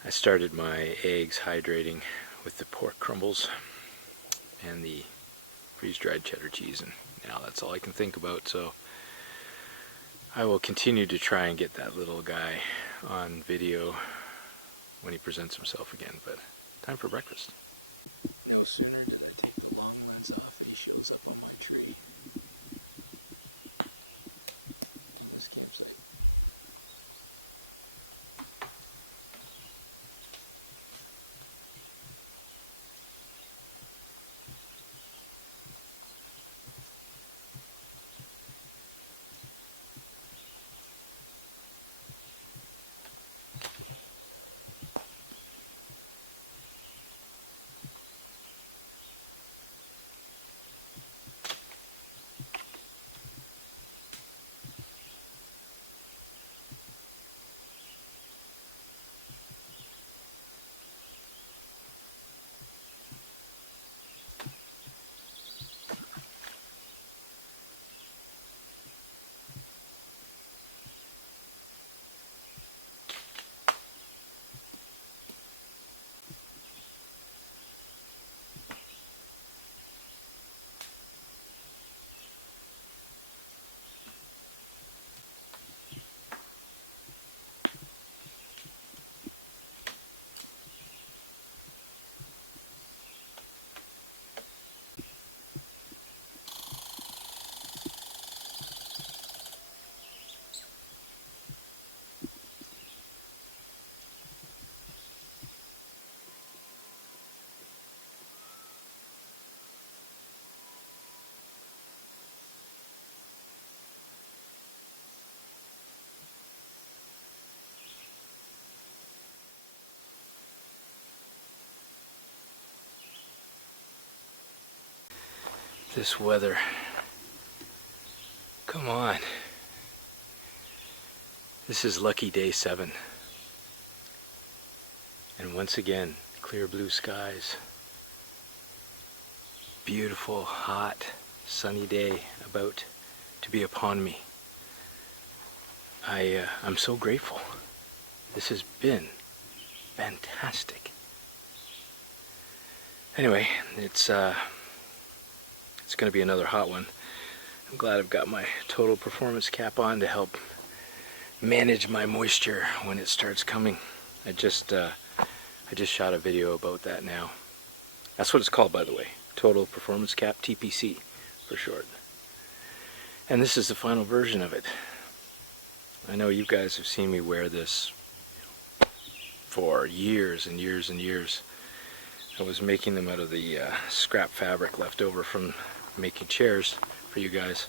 I started my eggs hydrating with the pork crumbles and the freeze-dried cheddar cheese, and now that's all I can think about, so I will continue to try and get that little guy on video when he presents himself again, but time for breakfast. No sooner did I take the long lens off, he shows up on my tree. In this campsite. This weather. Come on. This is lucky day 7. And once again, clear blue skies. Beautiful, hot, sunny day about to be upon me. I'm so grateful. This has been fantastic. Anyway, it's going to be another hot one. I'm glad I've got my total performance cap on to help manage my moisture when it starts coming. I just shot a video about that now. That's what it's called, by the way. Total Performance Cap, TPC for short. And this is the final version of it. I know you guys have seen me wear this for years and years and years. I was making them out of the scrap fabric left over from making chairs for you guys.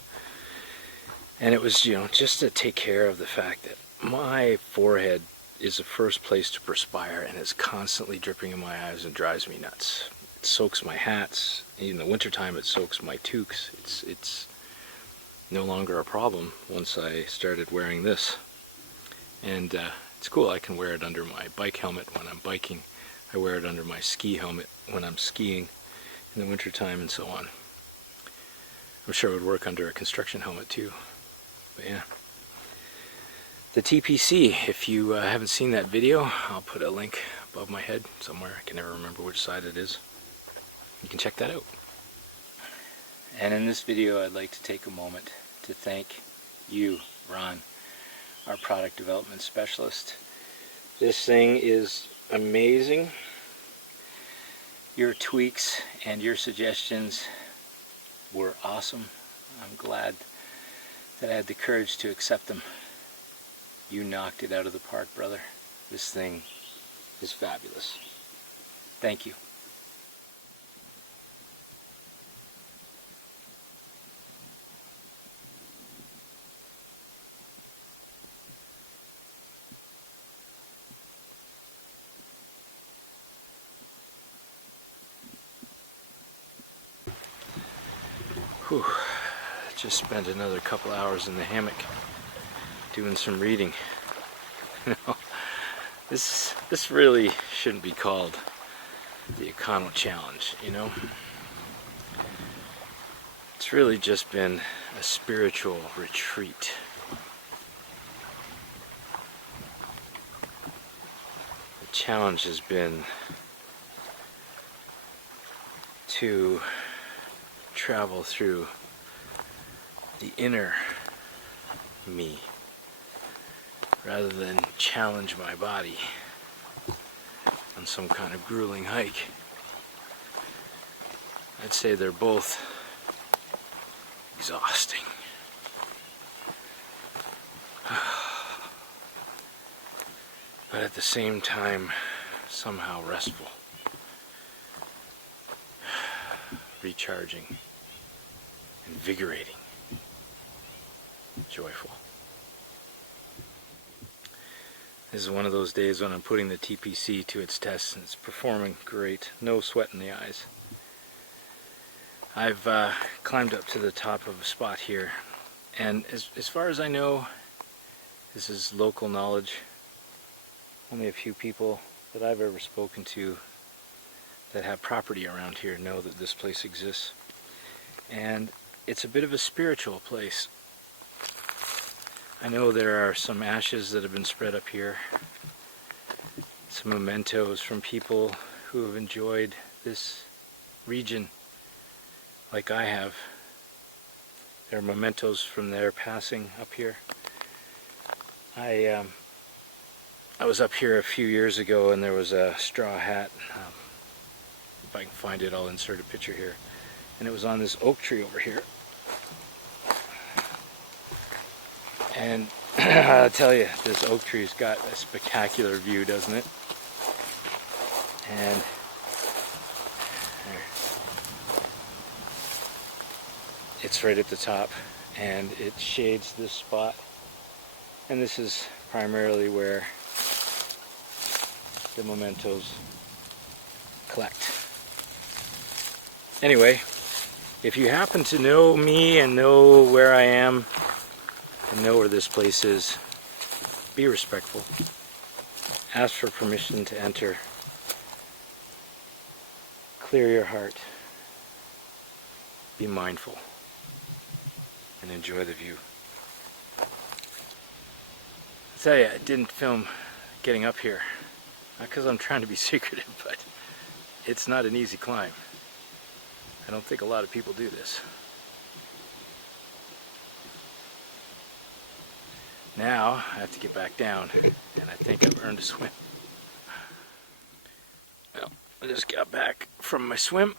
And it was, just to take care of the fact that my forehead is the first place to perspire, and it's constantly dripping in my eyes and drives me nuts. It soaks my hats. In the wintertime, it soaks my toques. It's no longer a problem once I started wearing this. And it's cool. I can wear it under my bike helmet when I'm biking. I wear it under my ski helmet when I'm skiing in the wintertime and so on. I'm sure it would work under a construction helmet too. But yeah. The TPC, if you haven't seen that video, I'll put a link above my head somewhere. I can never remember which side it is. You can check that out. And in this video, I'd like to take a moment to thank you, Ron, our product development specialist. This thing is amazing. Your tweaks and your suggestions were awesome. I'm glad that I had the courage to accept them. You knocked it out of the park, brother. This thing is fabulous. Thank you. Whew. Just spent another couple hours in the hammock doing some reading. This really shouldn't be called the EconoChallenge, It's really just been a spiritual retreat. The challenge has been to travel through the inner me rather than challenge my body on some kind of grueling hike. I'd say they're both exhausting. But at the same time, somehow restful, recharging, invigorating, joyful. This is one of those days when I'm putting the TPC to its test and it's performing great. No sweat in the eyes. I've climbed up to the top of a spot here, and as far as I know, this is local knowledge. Only a few people that I've ever spoken to that have property around here know that this place exists. And it's a bit of a spiritual place. I know there are some ashes that have been spread up here, some mementos from people who have enjoyed this region like I have. There are mementos from their passing up here. I was up here a few years ago and there was a straw hat. If I can find it, I'll insert a picture here. And it was on this oak tree over here. And I'll tell you, this oak tree's got a spectacular view, doesn't it? And there. It's right at the top, and it shades this spot. And this is primarily where the mementos collect. Anyway, if you happen to know me and know where I am and know where this place is, be respectful. Ask for permission to enter. Clear your heart. Be mindful. And enjoy the view. I tell you, I didn't film getting up here. Not because I'm trying to be secretive, but it's not an easy climb. I don't think a lot of people do this. Now I have to get back down, and I think I've earned a swim. Well, I just got back from my swim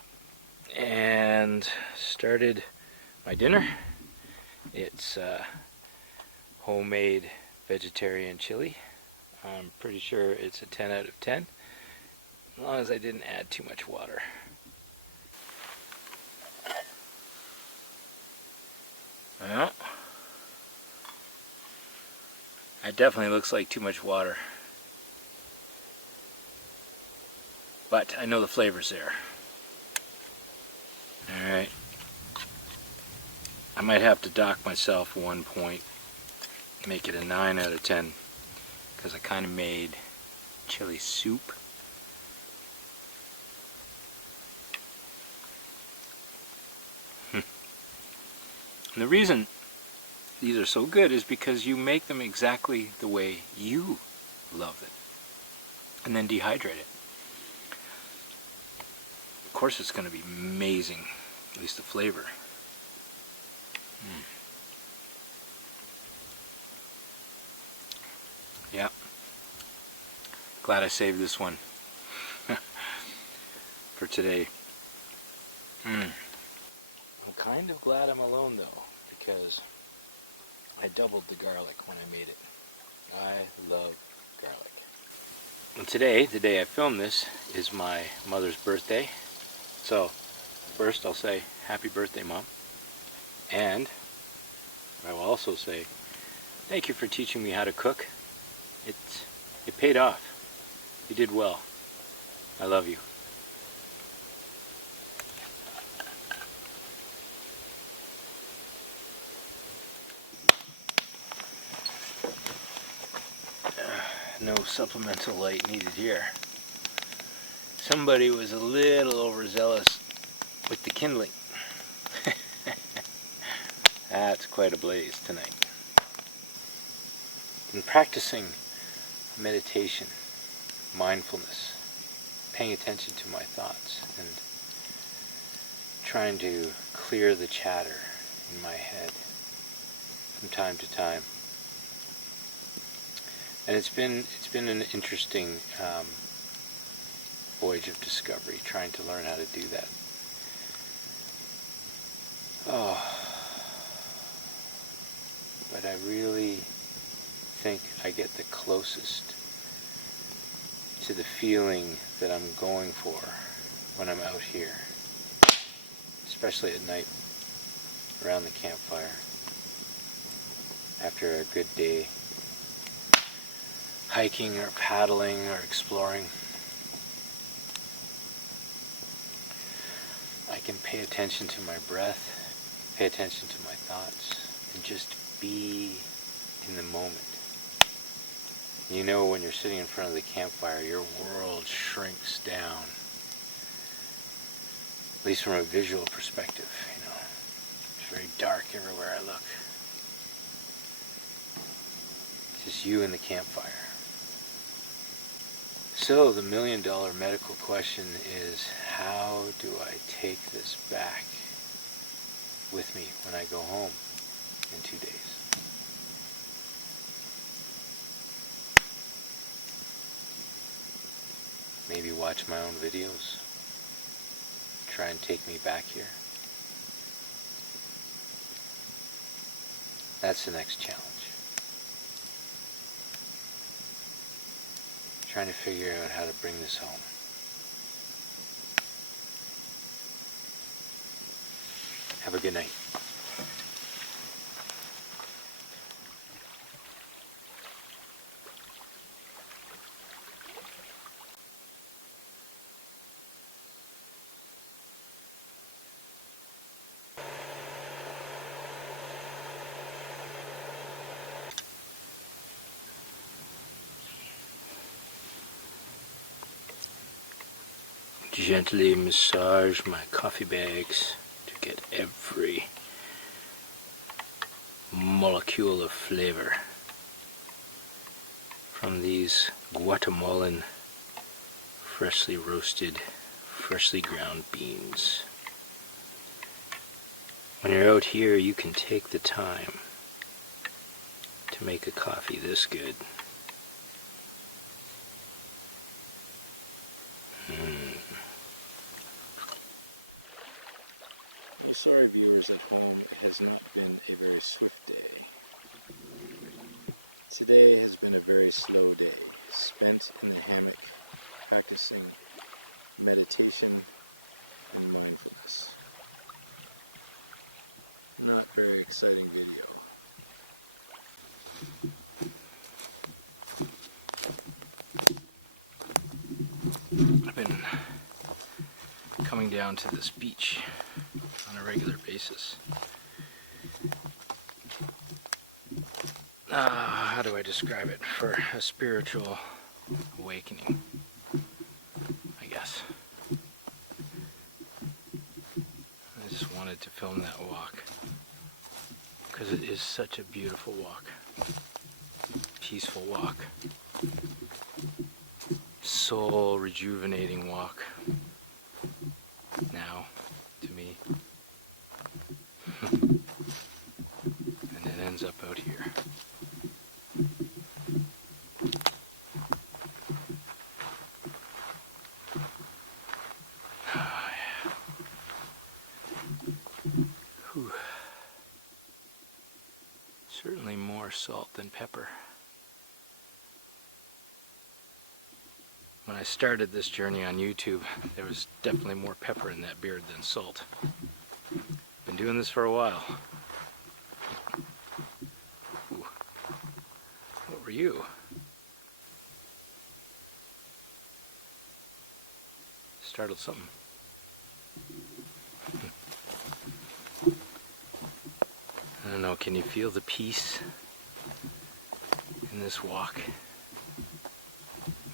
and started my dinner. It's homemade vegetarian chili. I'm pretty sure it's a 10 out of 10, as long as I didn't add too much water. Well, that definitely looks like too much water. But I know the flavor's there. Alright. I might have to dock myself 1 point, make it a 9 out of 10, because I kind of made chili soup. And the reason these are so good is because you make them exactly the way you love it, and then dehydrate it. Of course it's going to be amazing, at least the flavor. Yeah. Glad I saved this one for today. I'm kind of glad I'm alone though, because I doubled the garlic when I made it. I love garlic. And today, the day I filmed this, is my mother's birthday. So, first I'll say happy birthday, Mom. And I will also say thank you for teaching me how to cook. It paid off. You did well. I love you. No supplemental light needed here. Somebody was a little overzealous with the kindling. That's quite a blaze tonight. In practicing meditation, mindfulness, paying attention to my thoughts, and trying to clear the chatter in my head from time to time. And it's been an interesting voyage of discovery, trying to learn how to do that. Oh, but I really think I get the closest to the feeling that I'm going for when I'm out here, especially at night around the campfire after a good day hiking or paddling or exploring. I can pay attention to my breath, pay attention to my thoughts, and just be in the moment. You know, when you're sitting in front of the campfire, your world shrinks down, at least from a visual perspective, you know. It's very dark everywhere I look. It's just you and the campfire. So the $1 million medical question is, how do I take this back with me when I go home in 2 days? Maybe watch my own videos, try and take me back here. That's the next challenge. Trying to figure out how to bring this home. Have a good night. Gently massage my coffee bags to get every molecule of flavor from these Guatemalan freshly roasted, freshly ground beans. When you're out here, you can take the time to make a coffee this good. Well, sorry viewers at home, it has not been a very swift day. Today has been a very slow day, spent in the hammock practicing meditation and mindfulness. Not very exciting video. I've been coming down to this beach on a regular basis. How do I describe it? For a spiritual awakening, I guess. I just wanted to film that walk because it is such a beautiful walk, peaceful walk, soul rejuvenating walk now to me. And it ends up out here. Certainly more salt than pepper. When I started this journey on YouTube, there was definitely more pepper in that beard than salt. Been doing this for a while. Ooh. What were you? Startled something. I don't know, can you feel the peace in this walk?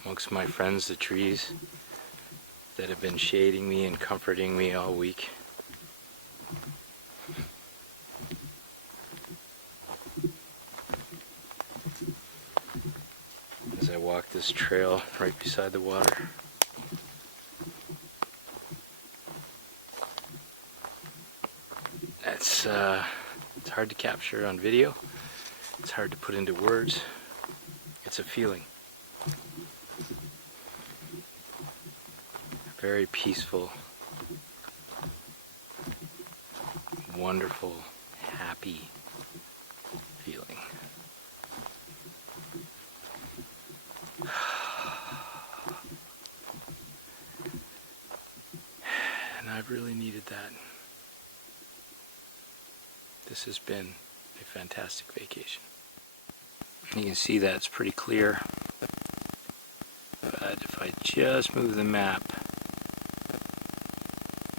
Amongst my friends, the trees that have been shading me and comforting me all week. As I walk this trail right beside the water. It's hard to capture on video. It's hard to put into words. It's a feeling. A very peaceful, wonderful, happy feeling. And I've really needed that. This has been a fantastic vacation. You can see that it's pretty clear, but if I just move the map,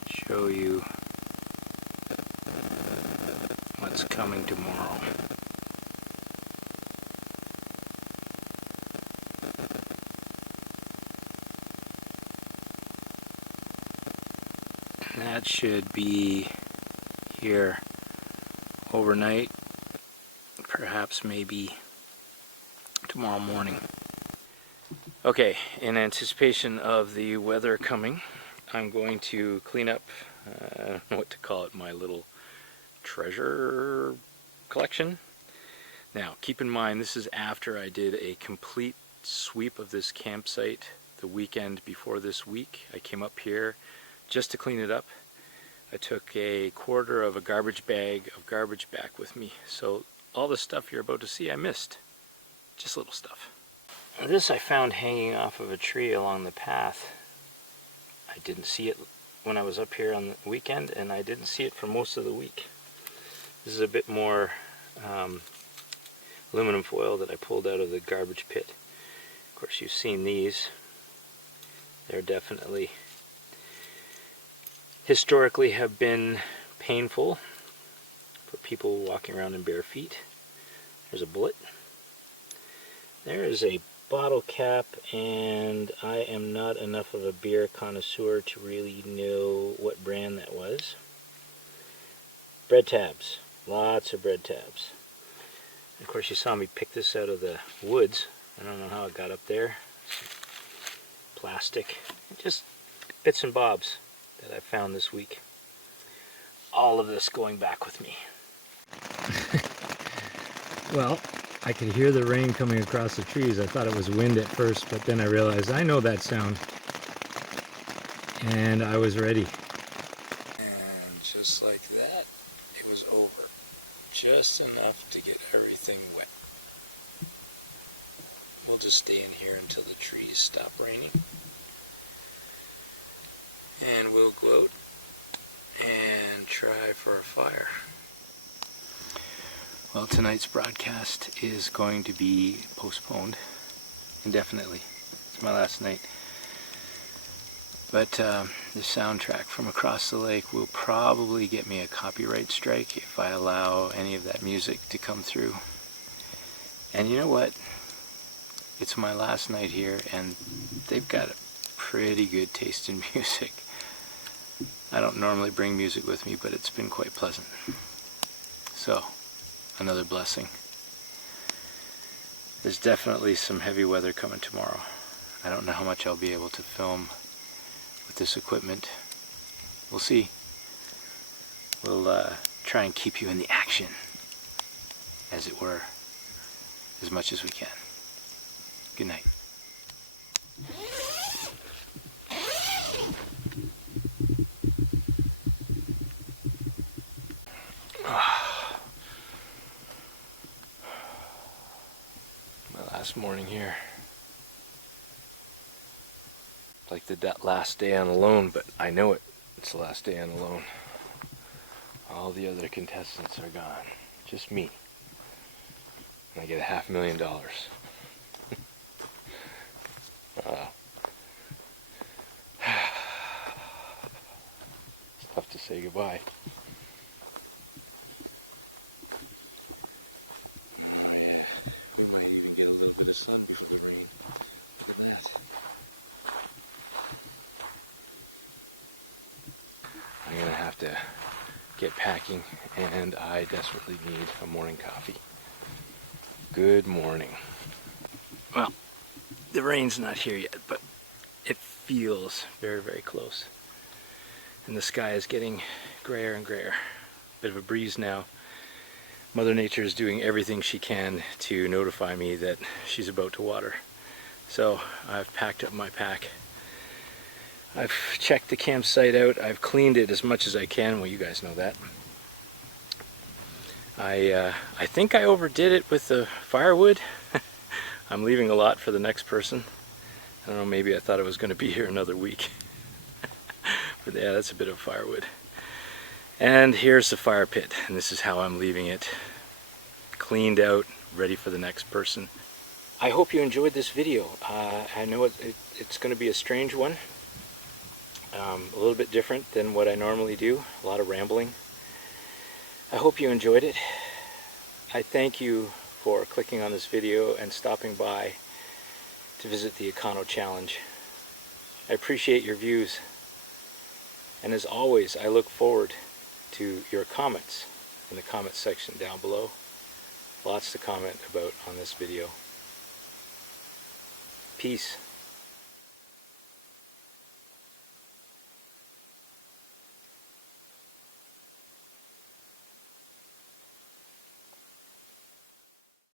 show you what's coming tomorrow. That should be here overnight, perhaps maybe tomorrow morning. Okay, in anticipation of the weather coming, I'm going to clean up, I don't know what to call it, my little treasure collection. Now, keep in mind, this is after I did a complete sweep of this campsite the weekend before this week. I came up here just to clean it up. I took a quarter of a garbage bag of garbage back with me. So all the stuff you're about to see I missed. Just little stuff. This I found hanging off of a tree along the path. I didn't see it when I was up here on the weekend, and I didn't see it for most of the week. This is a bit more aluminum foil that I pulled out of the garbage pit. Of course, you've seen these. They're definitely historically have been painful for people walking around in bare feet. There's a bullet. There is a bottle cap, and I am not enough of a beer connoisseur to really know what brand that was. Bread tabs. Lots of bread tabs. Of course, you saw me pick this out of the woods. I don't know how it got up there. Plastic. Just bits and bobs that I found this week. All of this going back with me. Well, I could hear the rain coming across the trees. I thought it was wind at first, but then I realized I know that sound. And I was ready. And just like that, it was over. Just enough to get everything wet. We'll just stay in here until the trees stop raining. And we'll go out and try for a fire. Well, tonight's broadcast is going to be postponed indefinitely. It's my last night. But the soundtrack from across the lake will probably get me a copyright strike if I allow any of that music to come through. And you know what? It's my last night here, and they've got a pretty good taste in music. I don't normally bring music with me, but it's been quite pleasant. So, another blessing. There's definitely some heavy weather coming tomorrow. I don't know how much I'll be able to film with this equipment. We'll see. We'll try and keep you in the action, as it were, as much as we can. Good night. My last morning here. Like the last day on the Loon, but I know it's the last day on the Loon. All the other contestants are gone. Just me. And I get $500,000. It's tough to say goodbye. We might even get a little bit of sun before the rain. Look at that. I'm gonna have to get packing, and I desperately need a morning coffee. Good morning. Well, the rain's not here yet, but it feels very, very close. And the sky is getting grayer and grayer. Bit of a breeze now. Mother Nature is doing everything she can to notify me that she's about to water. So I've packed up my pack. I've checked the campsite out. I've cleaned it as much as I can. Well, you guys know that. I think I overdid it with the firewood. I'm leaving a lot for the next person. I don't know, maybe I thought I was going to be here another week. But yeah, that's a bit of firewood. And here's the fire pit, and this is how I'm leaving it. Cleaned out, ready for the next person. I hope you enjoyed this video. I know it's going to be a strange one. A little bit different than what I normally do. A lot of rambling. I hope you enjoyed it. I thank you for clicking on this video and stopping by to visit the EconoChallenge. I appreciate your views. And as always, I look forward to your comments in the comment section down below. Lots to comment about on this video. Peace.